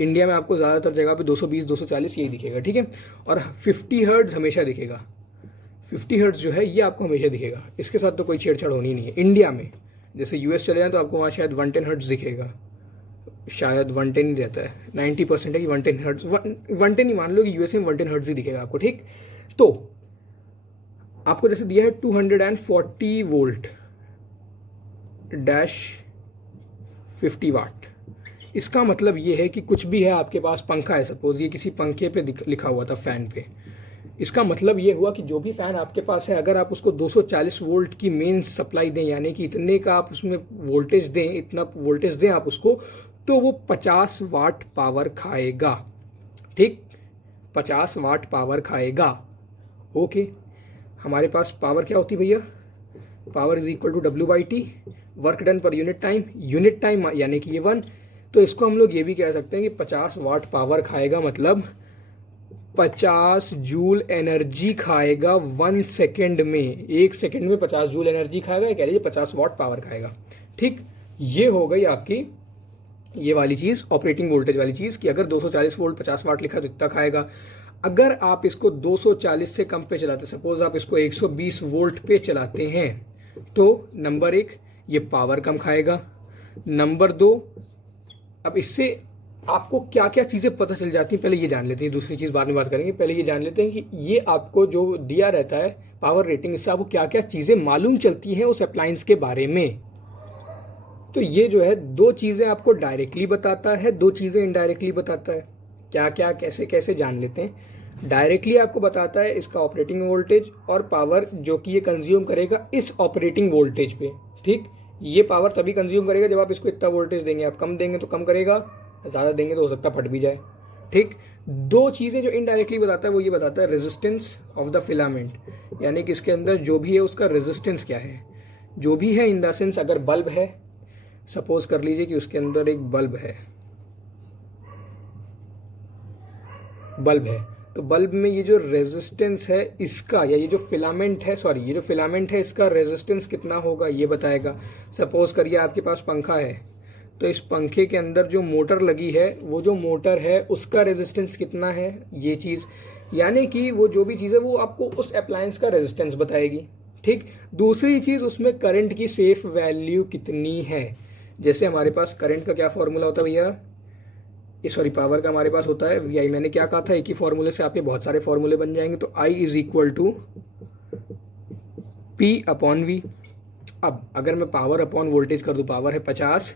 इंडिया में आपको ज़्यादातर जगह पे 220 240 यही दिखेगा, ठीक है, और 50 हर्ट्ज हमेशा दिखेगा। 50 हर्ट्ज जो है ये आपको हमेशा दिखेगा, इसके साथ तो कोई छेड़छाड़ होनी नहीं है इंडिया में। जैसे यूएस चले जाएँ तो आपको वहाँ शायद 110 हर्ट्ज दिखेगा, शायद 110 ही रहता है, 90% है कि 110 हर्ट्ज, 110 ही मान लो कि यूएस में 110 हर्ट्ज ही दिखेगा आपको। ठीक, तो आपको जैसे दिया है 240 वोल्ट डैश 50 वाट, इसका मतलब ये है कि कुछ भी है आपके पास, पंखा है सपोज, ये किसी पंखे पे लिखा हुआ था फैन पे, इसका मतलब ये हुआ कि जो भी फ़ैन आपके पास है, अगर आप उसको 240 वोल्ट की मेन सप्लाई दें, यानी कि इतने का आप उसमें वोल्टेज दें, इतना वोल्टेज दें आप उसको, तो वो 50 वाट पावर खाएगा। ठीक, 50 वाट पावर खाएगा। ओके, हमारे पास पावर क्या होती है भैया? Power is equal to W/T, work done per unit time, unit time यानी कि ये 1। तो इसको हम लोग ये भी कह सकते हैं कि 50 वाट पावर खाएगा, मतलब 50 जूल एनर्जी खाएगा 1 सेकेंड में। 1 सेकेंड में 50 जूल एनर्जी खाएगा, कह लीजिए 50 वाट पावर खाएगा। ठीक, ये हो गई आपकी ये वाली चीज़, ऑपरेटिंग वोल्टेज वाली चीज़, कि अगर 240 वोल्ट 50 वाट लिखा तो इतना खाएगा। अगर आप इसको 240 से कम पे चलाते, सपोज आप इसको 120 वोल्ट पे चलाते हैं, तो नंबर 1 ये पावर कम खाएगा। नंबर 2, अब इससे आपको क्या क्या चीज़ें पता चल जाती हैं, पहले ये जान लेते हैं, दूसरी चीज़ बाद में बात करेंगे। पहले ये जान लेते हैं कि ये आपको जो दिया रहता है पावर रेटिंग, इससे आपको क्या क्या चीज़ें मालूम चलती हैं उस अप्लायंस के बारे में। तो ये जो है 2 चीज़ें आपको डायरेक्टली बताता है, 2 चीज़ें इनडायरेक्टली बताता है। क्या क्या कैसे कैसे जान लेते हैं। डायरेक्टली आपको बताता है इसका ऑपरेटिंग वोल्टेज और पावर जो कि ये कंज्यूम करेगा इस ऑपरेटिंग वोल्टेज पे। ठीक, ये पावर तभी कंज्यूम करेगा जब आप इसको इतना वोल्टेज देंगे। आप कम देंगे तो कम करेगा, ज़्यादा देंगे तो हो सकता है फट भी जाए। ठीक, 2 चीज़ें जो इनडायरेक्टली बताता है वो ये बताता है रेजिस्टेंस ऑफ द फिलामेंट, यानी कि इसके अंदर जो भी है उसका रेजिस्टेंस क्या है। जो भी है इन द सेंस, अगर बल्ब है, सपोज कर लीजिए कि उसके अंदर एक बल्ब है, तो बल्ब में ये जो रेजिस्टेंस है इसका, या ये जो फिलामेंट है, सॉरी ये जो फिलामेंट है इसका रेजिस्टेंस कितना होगा ये बताएगा। सपोज करिए आपके पास पंखा है, तो इस पंखे के अंदर जो मोटर लगी है, वो जो मोटर है उसका रेजिस्टेंस कितना है, ये चीज़, यानी कि वो जो भी चीज़ है वो आपको उस अप्लायंस का रेजिस्टेंस बताएगी। ठीक, दूसरी चीज़ उसमें करंट की सेफ वैल्यू कितनी है। जैसे हमारे पास करंट का क्या फॉर्मूला होता है भैया, ये सॉरी पावर का हमारे पास होता है VI। मैंने क्या कहा था, एक ही फॉर्मूले से आपके बहुत सारे फॉर्मूले बन जाएंगे। तो I is equal to P/V। अब अगर मैं पावर अपॉन वोल्टेज कर दूँ, पावर है 50,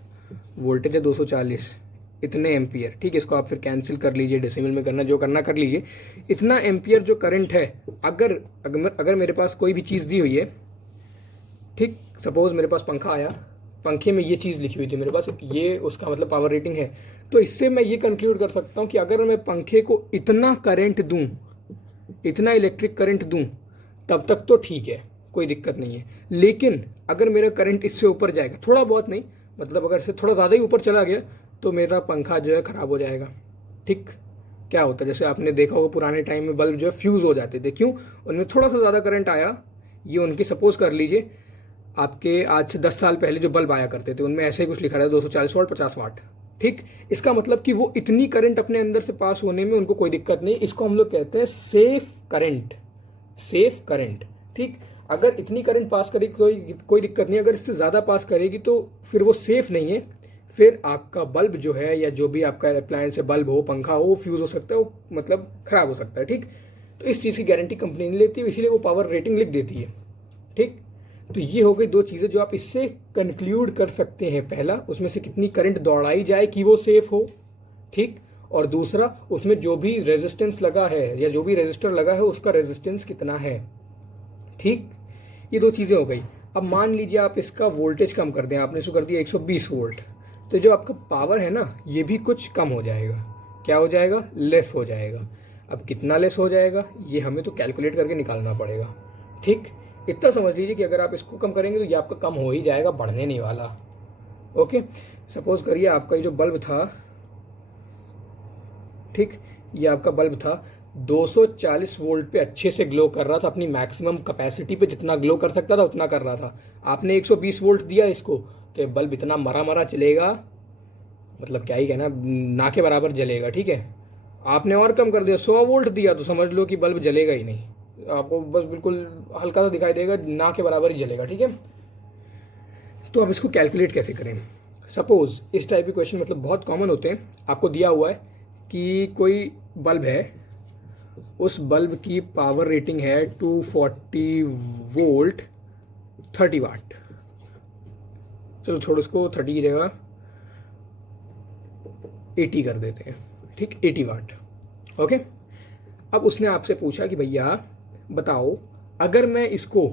वोल्टेज है 240, इतने एम्पियर, ठीक, इसको आप फिर कैंसिल कर लीजिए, डेसिमल में करना जो करना कर लीजिए। इतना एम्पियर जो करंट है, अगर मेरे पास कोई भी चीज़ दी हुई है, ठीक, सपोज मेरे पास पंखा आया, पंखे में ये चीज़ लिखी हुई थी मेरे पास, ये उसका मतलब पावर रेटिंग है, तो इससे मैं ये कंक्लूड कर सकता हूँ कि अगर मैं पंखे को इतना करंट दूँ, इतना इलेक्ट्रिक करंट दूँ, तब तक तो ठीक है, कोई दिक्कत नहीं है। लेकिन अगर मेरा करंट इससे ऊपर जाएगा, थोड़ा बहुत नहीं, मतलब अगर इससे थोड़ा ज़्यादा ही ऊपर चला गया, तो मेरा पंखा जो है ख़राब हो जाएगा। ठीक, क्या होता है, जैसे आपने देखा होगा पुराने टाइम में बल्ब जो है फ्यूज़ हो जाते थे, क्यों, उनमें थोड़ा सा ज़्यादा करंट आया, ये उनकी सपोज कर लीजिए आपके आज से 10 साल पहले जो बल्ब आया करते थे उनमें ऐसे ही कुछ लिखा रहता है 240 वाट 50 वाट। ठीक, इसका मतलब कि वो इतनी करंट अपने अंदर से पास होने में उनको कोई दिक्कत नहीं, इसको हम लोग कहते हैं सेफ करंट, सेफ करंट। ठीक, अगर इतनी करंट पास करेगी कोई दिक्कत नहीं, अगर इससे ज़्यादा पास करेगी तो फिर वो सेफ नहीं है, फिर आपका बल्ब जो है या जो भी आपका अप्लायंस है, बल्ब हो, पंखा हो, वो फ्यूज़ हो सकता है, वो मतलब ख़राब हो सकता है। ठीक, तो इस चीज़ की गारंटी कंपनी नहीं लेती है, इसीलिए वो पावर रेटिंग लिख देती है। ठीक, तो ये हो गई दो चीज़ें जो आप इससे कंक्लूड कर सकते हैं। पहला, उसमें से कितनी करंट दौड़ाई जाए कि वो सेफ हो, ठीक, और दूसरा उसमें जो भी रेजिस्टेंस लगा है या जो भी रेजिस्टर लगा है उसका रेजिस्टेंस कितना है। ठीक, ये दो चीज़ें हो गई। अब मान लीजिए आप इसका वोल्टेज कम कर दें, आपने इसको कर दिया 120 वोल्ट, तो जो आपका पावर है ना ये भी कुछ कम हो जाएगा। क्या हो जाएगा, लेस हो जाएगा। अब कितना लेस हो जाएगा ये हमें तो कैलकुलेट करके निकालना पड़ेगा। ठीक, इतना समझ लीजिए कि अगर आप इसको कम करेंगे तो ये आपका कम हो ही जाएगा, बढ़ने नहीं वाला। ओके, सपोज करिए आपका ये जो बल्ब था, ठीक, ये आपका बल्ब था 240 वोल्ट पे अच्छे से ग्लो कर रहा था, अपनी मैक्सिमम कैपेसिटी पे जितना ग्लो कर सकता था उतना कर रहा था। आपने 120 वोल्ट दिया इसको तो बल्ब इतना मरा मरा चलेगा, मतलब क्या ही कहना, ना के बराबर जलेगा। ठीक है, आपने और कम कर दिया, 100 वोल्ट दिया तो समझ लो कि बल्ब जलेगा ही नहीं, आपको बस बिल्कुल हल्का सा दिखाई देगा, ना के बराबर ही जलेगा। ठीक है, तो अब इसको कैलकुलेट कैसे करें। सपोज इस टाइप के क्वेश्चन मतलब बहुत कॉमन होते हैं। आपको दिया हुआ है कि कोई बल्ब है, उस बल्ब की पावर रेटिंग है 240 वोल्ट 30 वाट, चलो छोड़ो इसको 30 की जगह 80 कर देते हैं। ठीक, 80 वाट। ओके, अब उसने आपसे पूछा कि भैया बताओ अगर मैं इसको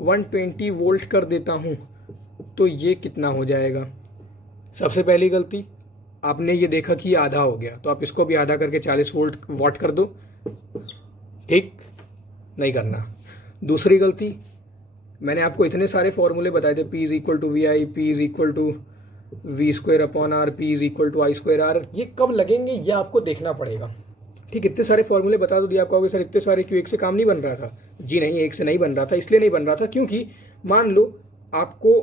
120 वोल्ट कर देता हूँ तो ये कितना हो जाएगा। सबसे पहली गलती, आपने ये देखा कि ये आधा हो गया, तो आप इसको भी आधा करके 40 वाट कर दो। ठीक, नहीं करना। दूसरी गलती, मैंने आपको इतने सारे फॉर्मूले बताए थे, P is equal to V I, P is equal to V square upon R, P is equal to I square R, ये कब लगेंगे ये आपको देखना पड़ेगा। ठीक, इतने सारे फॉर्मूले बता दो दिए, आप कहोगे सर इतने सारे क्यों, एक से काम नहीं बन रहा था। जी नहीं, एक से नहीं बन रहा था, इसलिए नहीं बन रहा था क्योंकि मान लो आपको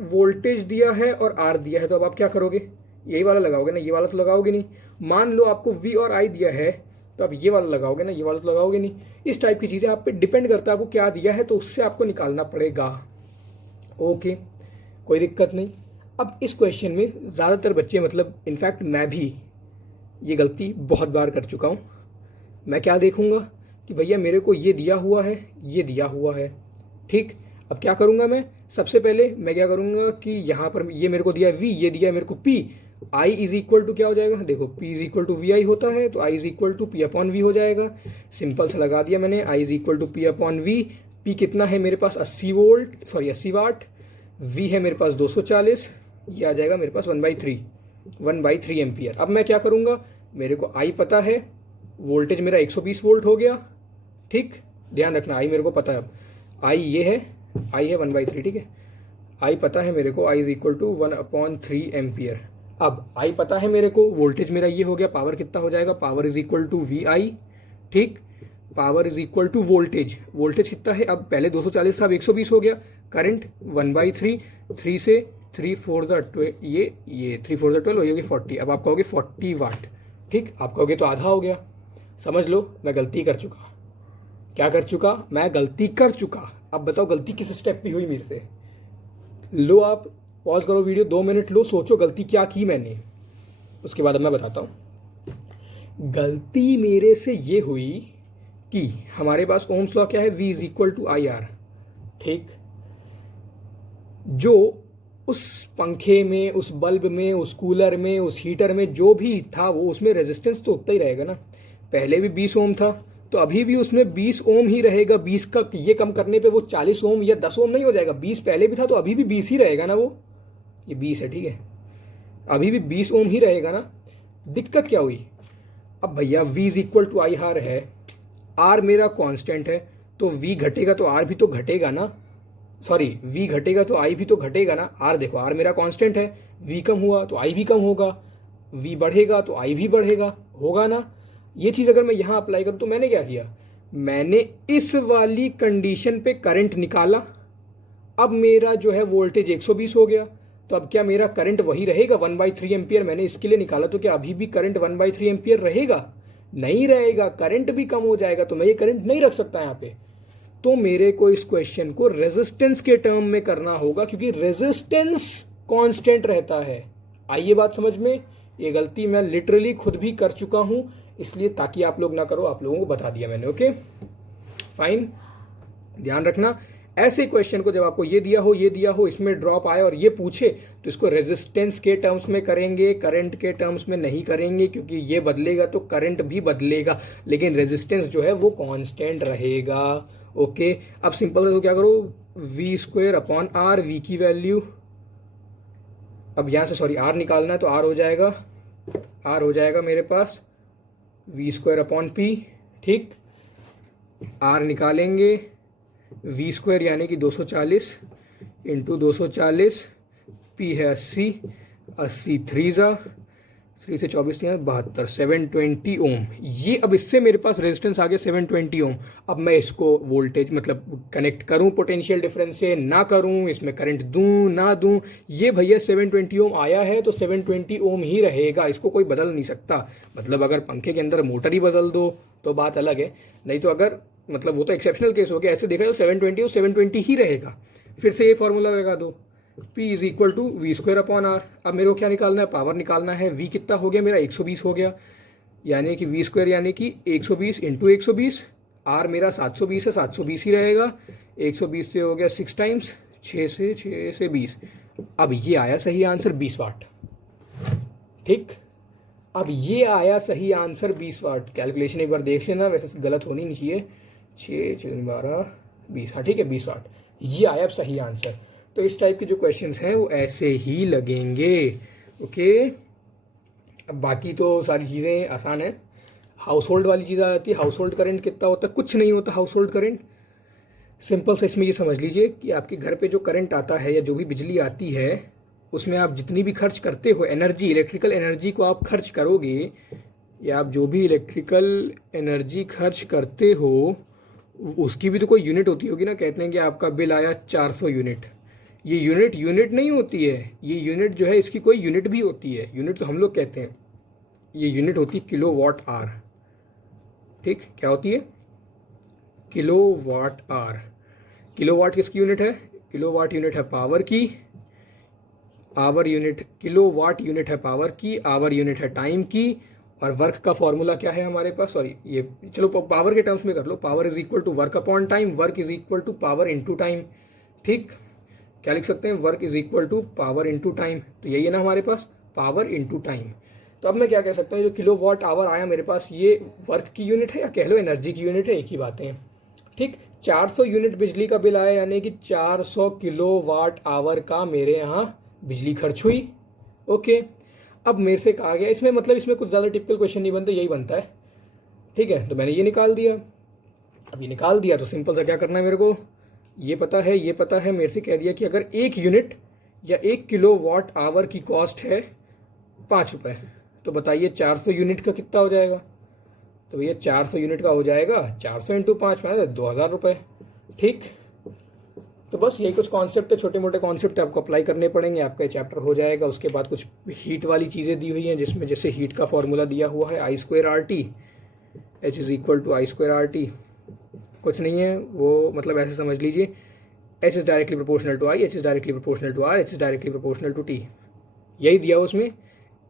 वोल्टेज दिया है और आर दिया है, तो अब आप क्या करोगे, यही वाला लगाओगे ना, ये वाला तो लगाओगे नहीं। मान लो आपको वी और आई दिया है, तो अब ये वाला लगाओगे ना, ये वाला तो लगाओगे नहीं। इस टाइप की चीज़ें आप पे डिपेंड करता है आपको क्या दिया है, तो उससे आपको निकालना पड़ेगा। ओके, कोई दिक्कत नहीं। अब इस क्वेश्चन में ज़्यादातर बच्चे, मतलब इनफैक्ट मैं भी ये गलती बहुत बार कर चुका हूँ। मैं क्या देखूँगा कि भैया मेरे को ये दिया हुआ है, ये दिया हुआ है। ठीक, अब क्या करूँगा मैं, सबसे पहले मैं क्या करूँगा कि यहाँ पर ये मेरे को दिया है वी, ये दिया है मेरे को P, I is equal to क्या हो जाएगा, देखो P is equal to V I होता है, तो I is equal to P upon V हो जाएगा। सिंपल से लगा दिया मैंने, I is equal to P upon V. P कितना है मेरे पास 80 वोल्ट, सॉरी 80 वाट, वी है मेरे पास 240, ये आ जाएगा मेरे पास 1/3 एम्पियर। अब मैं क्या करूँगा, मेरे को आई पता है, वोल्टेज मेरा 120 वोल्ट हो गया। ठीक, ध्यान रखना आई मेरे को पता है, अब आई ये है, आई है 1/3। ठीक है, आई पता है मेरे को, आई इज इक्वल टू 1/3 एम्पियर। अब आई पता है मेरे को, वोल्टेज मेरा ये हो गया, पावर कितना हो जाएगा, power is equal to V I. ठीक, power is equal to voltage, voltage कितना है, अब पहले 240 था, अब 120 हो गया। करंट 1/3, 3 से 3 4 ये 3 4 12 हो गया 40। अब आप कहोगे 40 वाट। ठीक, आप कहोगे तो आधा हो गया। समझ लो मैं गलती कर चुका। क्या कर चुका, मैं गलती कर चुका। अब बताओ गलती किस स्टेप पे हुई मेरे से। लो आप पॉज करो वीडियो, 2 मिनट लो, सोचो गलती क्या की मैंने, उसके बाद अब मैं बताता हूँ। गलती मेरे से ये हुई कि हमारे पास ओम्स लॉ क्या है, V is equal to I R. ठीक, जो उस पंखे में, उस बल्ब में, उस कूलर में, उस हीटर में जो भी था वो उसमें रेजिस्टेंस तो उतना ही रहेगा ना। पहले भी 20 ओम था तो अभी भी उसमें 20 ओम ही रहेगा। 20 का ये कम करने पे वो 40 ओम या 10 ओम नहीं हो जाएगा। 20 पहले भी था तो अभी भी 20 ही रहेगा ना। वो ये 20 है, ठीक है, अभी भी 20 ओम ही रहेगा ना। दिक्कत क्या हुई? अब भैया V is equal to I R है, R मेरा कांस्टेंट है, तो V घटेगा तो R भी तो घटेगा ना। सॉरी, V घटेगा तो I भी तो घटेगा ना। R देखो, R मेरा कांस्टेंट है, V कम हुआ तो I भी कम होगा, V बढ़ेगा तो I भी बढ़ेगा, होगा ना। ये चीज़ अगर मैं यहाँ अप्लाई करूँ तो मैंने क्या किया, मैंने इस वाली कंडीशन पे करंट निकाला। अब मेरा जो है वोल्टेज 120 हो गया, तो अब क्या मेरा करंट वही रहेगा 1/3 एम्पियर? मैंने इसके लिए निकाला, तो क्या अभी भी करंट 1/3 एम्पियर रहेगा? नहीं रहेगा, करंट भी कम हो जाएगा। तो मैं ये करंट नहीं रख सकता यहाँ पे। तो मेरे को इस क्वेश्चन को रेजिस्टेंस के टर्म में करना होगा, क्योंकि रेजिस्टेंस कांस्टेंट रहता है। आइए बात समझ में। ये गलती मैं लिटरली खुद भी कर चुका हूं, इसलिए ताकि आप लोग ना करो, आप लोगों को बता दिया मैंने। ओके फाइन, ध्यान रखना। ऐसे क्वेश्चन को जब आपको ये दिया हो, इसमें ड्रॉप आए और ये पूछे, तो इसको रेजिस्टेंस के टर्म्स में करेंगे, करंट के टर्म्स में नहीं करेंगे, क्योंकि ये बदलेगा तो करंट भी बदलेगा, लेकिन रेजिस्टेंस जो है वो कांस्टेंट रहेगा। ओके, अब सिंपल है तो क्या करो, V² अपॉन R, V की वैल्यू, अब यहाँ से सॉरी R निकालना है तो R हो जाएगा मेरे पास V² अपॉन P। ठीक, R निकालेंगे, V² यानी कि 240 इंटू 240, P है 80, 80 3 से 24 72, 720 ओम। ये अब इससे मेरे पास रेजिस्टेंस आ गया 720 ओम। अब मैं इसको वोल्टेज मतलब कनेक्ट करूं पोटेंशियल डिफरेंस से, ना करूं, इसमें करंट दूं ना दूं, ये भैया 720 ओम आया है तो 720 ओम ही रहेगा, इसको कोई बदल नहीं सकता। मतलब अगर पंखे के अंदर मोटर ही बदल दो तो बात अलग है, नहीं तो अगर मतलब वो तो एक्सेप्शनल केस हो गया, ऐसे देखा तो 720 ही रहेगा। फिर से ये फॉर्मूला लगा दो, P is equal to V² upon R। अब मेरे को क्या निकालना है, पावर निकालना है। V कितना हो गया मेरा, 120 हो गया, यानी कि V² यानी कि 120 इंटू 120, R मेरा 720 है, 720 ही रहेगा। 120 से हो गया 6 टाइम्स, 6 से 20। अब ये आया सही आंसर 20 वाट। ठीक, अब ये आया सही आंसर 20 वाट। कैलकुलेशन एक बार देख लेना, वैसे गलत होनी नहीं चाहिए। 6 12 20, हाँ ठीक है 20 वाट, ये आया अब सही आंसर। तो इस टाइप के जो क्वेश्चंस हैं वो ऐसे ही लगेंगे। ओके, अब बाकी तो सारी चीज़ें आसान है। हाउस होल्ड वाली चीज़ आ जाती है। हाउस होल्ड करेंट कितना होता है, कुछ नहीं होता हाउस होल्ड करेंट। सिंपल से इसमें ये समझ लीजिए कि आपके घर पे जो करंट आता है या जो भी बिजली आती है, उसमें आप जितनी भी खर्च करते हो एनर्जी, इलेक्ट्रिकल एनर्जी को आप खर्च करोगे, या आप जो भी इलेक्ट्रिकल एनर्जी खर्च करते हो उसकी भी तो कोई यूनिट होती होगी ना। कहते हैं कि आपका बिल आया 400 यूनिट। ये यूनिट नहीं होती है, ये यूनिट जो है इसकी कोई यूनिट भी होती है। यूनिट तो हम लोग कहते हैं, ये यूनिट होती है किलो वाट आर। ठीक, क्या होती है, kilowatt hour. Kilowatt किसकी यूनिट है, किलो वाट यूनिट है पावर की, hour unit, kilowatt unit है पावर की, आवर यूनिट है टाइम की, और वर्क का फॉर्मूला क्या है हमारे पास, सॉरी ये चलो पावर के टर्म्स में कर लो, power is equal to work upon time, work is equal to power into time. ठीक, क्या लिख सकते हैं, work is equal to power into time. तो यही है ना हमारे पास, पावर इनटू टाइम। तो अब मैं क्या कह सकता हूँ, जो किलो वाट आवर आया मेरे पास, ये वर्क की यूनिट है या कह लो एनर्जी की यूनिट है, एक ही बातें हैं। ठीक, 400 यूनिट बिजली का बिल आया, यानी कि 400 किलो वाट आवर का मेरे यहाँ बिजली खर्च हुई। ओके, अब मेरे से कहा गया, इसमें मतलब इसमें कुछ ज़्यादा टिपिकल क्वेश्चन नहीं बनते, यही बनता है। ठीक है, तो मैंने ये निकाल दिया। अब ये निकाल दिया तो सिंपल सा क्या करना है, मेरे को ये पता है, मेरे से कह दिया कि अगर 1 यूनिट या 1 किलो वाट आवर की कॉस्ट है 5 रुपये, तो बताइए 400 यूनिट का कितना हो जाएगा। तो भैया 400 यूनिट का हो जाएगा 400 इंटू 5 में 2000 रुपये। ठीक, तो बस यही कुछ कॉन्सेप्ट है, छोटे मोटे कॉन्सेप्ट आपको अप्लाई करने पड़ेंगे, आपका चैप्टर हो जाएगा। उसके बाद कुछ हीट वाली चीज़ें दी हुई हैं, जिसमें जैसे हीट का फॉर्मूला दिया हुआ है I²RT, H is equal to I²RT। कुछ नहीं है वो, मतलब ऐसे समझ लीजिए, H is directly proportional to I, H is directly proportional to R, H is directly proportional to T। यही दिया उसमें।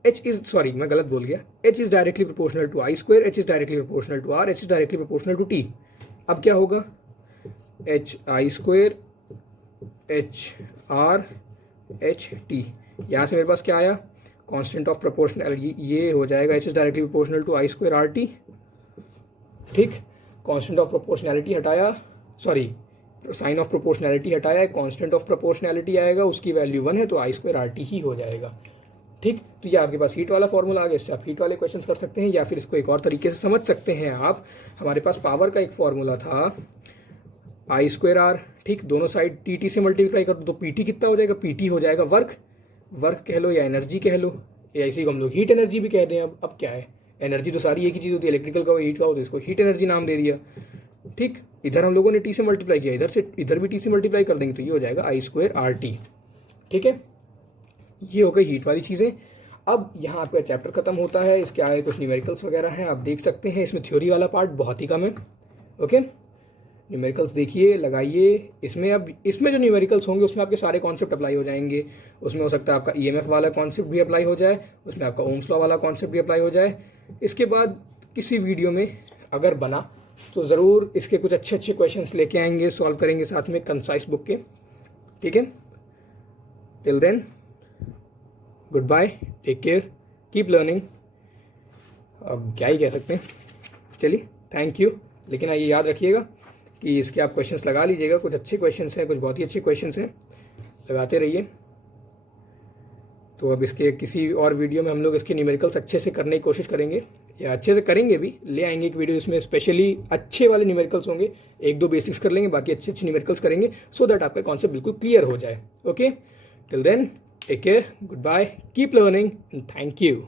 मैं गलत बोल गया, H is directly proportional to I², H is directly proportional to R, H is directly proportional to T। अब क्या होगा, H I² HR H T. यहाँ से मेरे पास क्या आया, कांस्टेंट ऑफ प्रोपोर्शनैलिटी, ये हो जाएगा H is directly proportional to I square R T. ठीक, कांस्टेंट ऑफ प्रोपोर्शनैलिटी हटाया, सॉरी साइन ऑफ प्रोपोर्शनैलिटी हटाया, कांस्टेंट ऑफ प्रोपोर्शनैलिटी आएगा, उसकी वैल्यू 1 है तो आई स्क्वायर आर टी ही हो जाएगा। ठीक, तो ये आपके पास हीट वाला फॉर्मूला आ गया, इससे आप हीट वाले क्वेश्चंस कर सकते हैं, या फिर इसको एक और तरीके से समझ सकते हैं आप। हमारे पास पावर का एक फॉर्मूला था आई स्क्वायर आर, ठीक, दोनों साइड टी टी से मल्टीप्लाई कर दो तो पी टी कितना हो जाएगा, पी टी हो जाएगा वर्क, वर्क कह लो या एनर्जी कह लो, या इसी को हम लोग हीट एनर्जी भी कहते हैं। अब क्या है, एनर्जी तो सारी एक ही चीज़ होती है, इलेक्ट्रिकल का हो हीट का हो, तो इसको हीट एनर्जी नाम दे दिया। ठीक, इधर हम लोगों ने टी से मल्टीप्लाई किया, इधर भी टी से मल्टीप्लाई कर देंगे तो ये हो जाएगा आई स्क्वायर आर टी। ठीक है, ये हो गई हीट वाली चीज़ें। अब यहाँ आपका चैप्टर खत्म होता है, इसके आगे कुछ न्यूमेरिकल्स वगैरह हैं, आप देख सकते हैं। इसमें थ्योरी वाला पार्ट बहुत ही कम है। ओके, न्यूमेरिकल्स देखिए, लगाइए। इसमें जो न्यूमेरिकल्स होंगे उसमें आपके सारे कॉन्सेप्ट अप्लाई हो जाएंगे। उसमें हो सकता है आपका ईएमएफ वाला कॉन्सेप्ट भी अप्लाई हो जाए, उसमें आपका ओम्स लॉ वाला कॉन्सेप्ट भी अप्लाई हो जाए। इसके बाद किसी वीडियो में अगर बना तो ज़रूर इसके कुछ अच्छे अच्छे क्वेश्चंस लेके आएंगे, सॉल्व करेंगे साथ में कंसाइज बुक के। ठीक है, till then goodbye, take care, keep learning. अब क्या ही कह सकते हैं, चलिए थैंक यू। लेकिन ये याद रखिएगा कि इसके आप क्वेश्चंस लगा लीजिएगा, कुछ अच्छे क्वेश्चंस हैं, कुछ बहुत ही अच्छे क्वेश्चंस हैं, लगाते रहिए। तो अब इसके किसी और वीडियो में हम लोग इसके न्यूमेरिकल्स अच्छे से करने की कोशिश करेंगे, या अच्छे से करेंगे भी, ले आएंगे एक वीडियो जिसमें स्पेशली अच्छे वाले न्यूमेरिकल्स होंगे। एक दो बेसिक्स कर लेंगे, बाकी अच्छे अच्छे न्यूमेरिकल्स करेंगे, सो दैट आपका कॉन्सेप्ट बिल्कुल क्लियर हो जाए। Okay, till then take care, goodbye, keep learning and thank you.